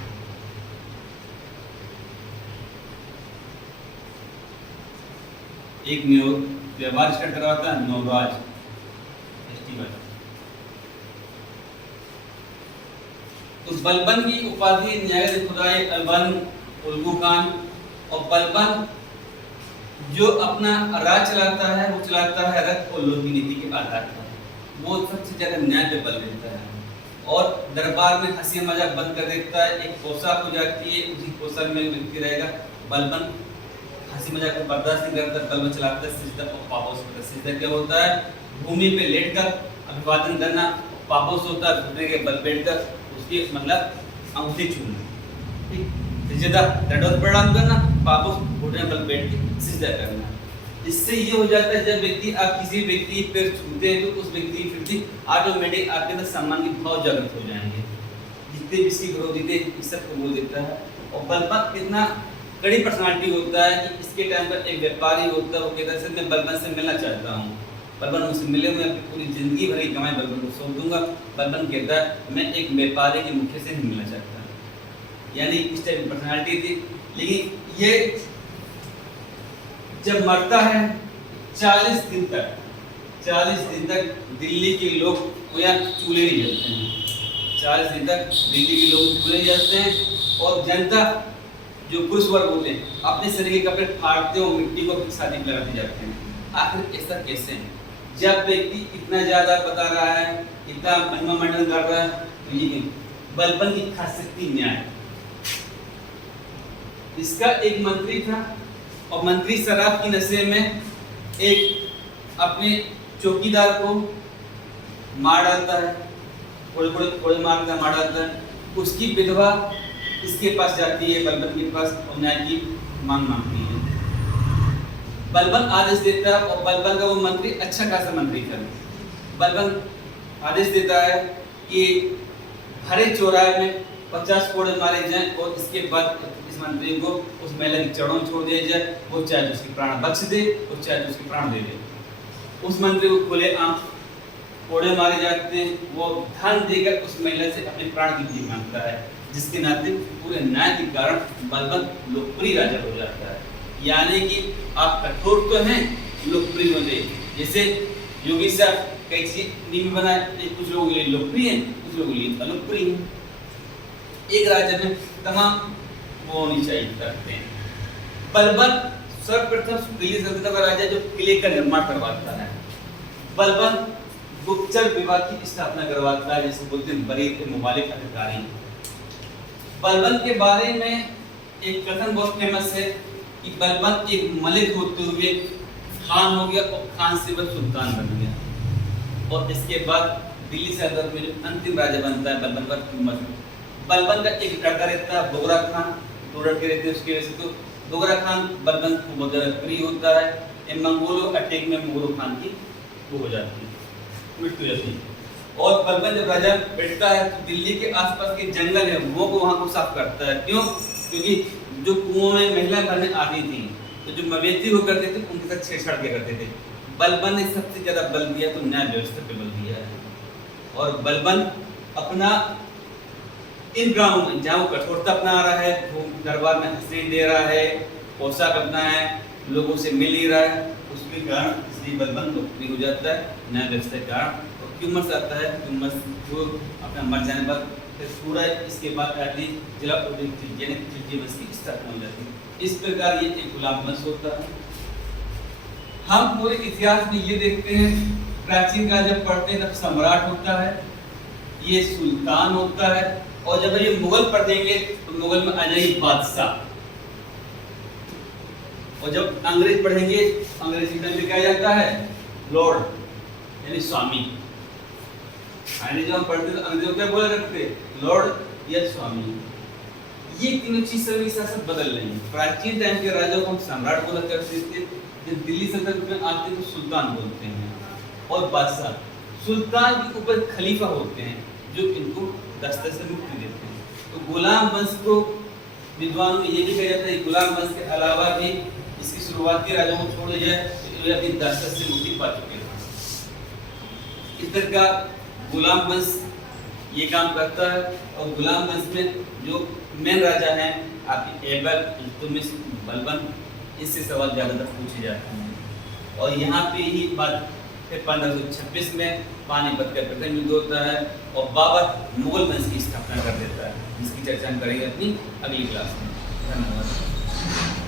एक व्यवहार स्टार्ट करवाता है नवराज फेस्टिवल। तो बलबन की उपाधि न्याय खुदाई अलबन उल्गू खान। और बलबन जो अपना राज चलाता है वो चलाता है रक्त और लोहे की नीति के आधार पर। वो सबसे ज्यादा न्याय पे बल देता है और दरबार में हंसी मजाक बंद कर देता है। एक पोशाक हो जाती है, उसी पोशाक में व्यक्ति रहेगा। बलबन हंसी मजाक को बर्दाश्त नहीं करता, बलबन चलाता है सिजदा और पापोस करता है। सिजदा क्या होता है, भूमि पे लेटकर अभिवादन करना। पापोस होता है घुटने के बल बैठकर उसकी मतलब अंगूठी छूना। ठीक, सिजदा दंडवत प्रणाम करना, पापोस घुटने बल बैठ के सिजदा करना। इससे ये हो जाता है जब व्यक्ति आप किसी व्यक्ति पैर छूते हैं तो उस व्यक्ति की प्रति ऑटोमेटिक आपके अंदर सम्मान के भाव जागृत हो जाएंगे। जितने भी सीख जीते इस सबको बोल देता है। और बलबन इतना कड़ी पर्सनालिटी होता है कि इसके टाइम पर एक व्यापारी होता है, वो कहता है सर मैं बलबन से मिलना चाहता हूँ, बलबन मुझसे मिले, मैं अपनी पूरी जिंदगी भर की कमाई बलबन को सौंप दूंगा। बलबन कहता है मैं एक व्यापारी के मुख्य से नहीं मिलना चाहता। यानी इस टाइप की पर्सनालिटी थी। लेकिन ये जब मरता है 40 दिन तक दिल्ली के लोग यहाँ चूल्हे नहीं जलते हैं। 40 दिन तक दिल्ली के लोग चूल्हे नहीं जलते हैं और जनता जो पुरुष वर्ग होते हैं अपने शरीर के कपड़े फाड़ते हैं और मिट्टी को शादी में लगाते जाते हैं। आखिर ऐसा कैसे है? जब व्यक्ति इतना ज्यादा बता रहा है, इतना महिमा मंडन कर रहा है, तो ये बलबन की खास शक्ति न्याय। इसका एक मंत्री था और मंत्री शराब की नशे में एक अपने चौकीदार को मार डालता है, थोड़े मार डालता है। उसकी विधवा इसके पास जाती है, बलबन के पास, और न्याय की मांग मांगती है। बलबन आदेश देता है और बलबन का वो मंत्री अच्छा खासा मंत्री था। बलबन आदेश देता है कि हर एक चौराहे में 50 कोड़े मारे जाएं और इसके बाद इस मंत्री को उस महिला की चरणों में छोड़ दिया जाए, वो चाहे उसकी प्राण बख्श दे और चाहे उसकी प्राण दे दे। उस मंत्री को खुले आम कोड़े मारे जाते हैं, वो धन देकर उस महिला से अपने प्राण की भीख मांगता है, जिसके नाते पूरे न्याय के कारण बलबन लोकप्रिय राजा हो जाता है। यानी कि आप कठोर तो हैं, लोकप्रिय होते। जैसे योगी साहब कई चीज नियम बनाए, कुछ लोगों के लिए लोकप्रिय हैं, कुछ लोगों के लिए अलोकप्रिय हैं। एक राज्य में तमाम वो होनी चाहिए करते हैं। बलबन सर्वप्रथम दिल्ली सल्तनत का राजा जो किले का निर्माण करवाता है। बलबन गुप्तचर विभाग की स्थापना करवाता है, जैसे बोलते हैं बरीद के मुबालिक अधिकारी। बलबन के बारे में एक कथन बहुत फेमस है कि बलबन एक मलिक होते हुए खान हो गया और खान से वह सुल्तान बन गया। और इसके बाद दिल्ली सल्तनत में जो अंतिम राजा बनता है बलबन का कीमत। बलबन का एक लड़का रहता है बोगरा खान, दो लड़के रहते हैं उसकी वजह से। तो बोगरा खान बलबन को बहुत ज़्यादा प्रिय होता है। इन मंगोलों अटैक में मोगरो खान की वो हो जाती है, मृत्यु हो जाती है। और बलबन जब राजा बैठता है तो दिल्ली के आसपास के जंगल है वो को वहाँ को साफ करता है। क्यों? क्योंकि जो कुओं में महिलाएं भरने आती थी तो जो मवेशी हो करते थे उनके साथ छेड़छाड़ किया करते थे। बलबन ने सबसे ज्यादा बल दिया तो न्याय व्यवस्था पे बल दिया है। और बलबन अपना इन ग्रामों में जहाँ वो कठोरता अपना रहा है, वो दरबार में हंसी दे रहा है, पोशाक अपना है, लोगों से मिल ही रहा है, उसके कारण इसलिए बलबन लोकप्रिय हो जाता है न्याय व्यवस्था के कारण। और क्यूमस आता है, क्यूमस को अपना मर जाने पर फिर पूरा इसके बाद आदि जिला की स्थापना हो जाती है। इस प्रकार ये एक गुलाम वंश होता है। हम पूरे इतिहास में ये देखते हैं, प्राचीन काल जब पढ़ते हैं तब सम्राट होता है, ये सुल्तान होता है, और जब ये मुगल पढ़ेंगे तो मुगल में आ जाएगी बादशाह। और जब अंग्रेज पढ़ेंगे अंग्रेजी में लिखा जाता है लॉर्ड यानी स्वामी। जब हम पढ़ते तो अंग्रेजों क्या बोला करते? लॉर्ड या स्वामी। ये तीनों चीज सभी साथ बदल रही है। प्राचीन टाइम के राजाओं को हम सम्राट बोला करते थे, जब दिल्ली सल्तनत में आते तो सुल्तान बोलते हैं, और बादशाह। सुल्तान के ऊपर खलीफा होते हैं जो इनको दस्ते से मुक्ति देते हैं। तो गुलाम वंश को विद्वानों में ये भी कहा जाता है गुलाम वंश के अलावा भी इसकी शुरुआती राजाओं को छोड़ दिया तो ये अपनी दस्ते से मुक्ति पा चुके थे। इस तरह का गुलाम वंश ये काम करता है। और गुलाम वंश में जो मेन राजा हैं आपके ऐबक, इल्तुतमिश, बलबन, इससे सवाल ज़्यादातर पूछे जाते हैं। और यहाँ पे ही बात फिर 1526 में पानीपत का प्रथम युद्ध होता है और बाबर मुगल वंश की स्थापना कर देता है, जिसकी चर्चा हम करेंगे अपनी अगली क्लास में। धन्यवाद।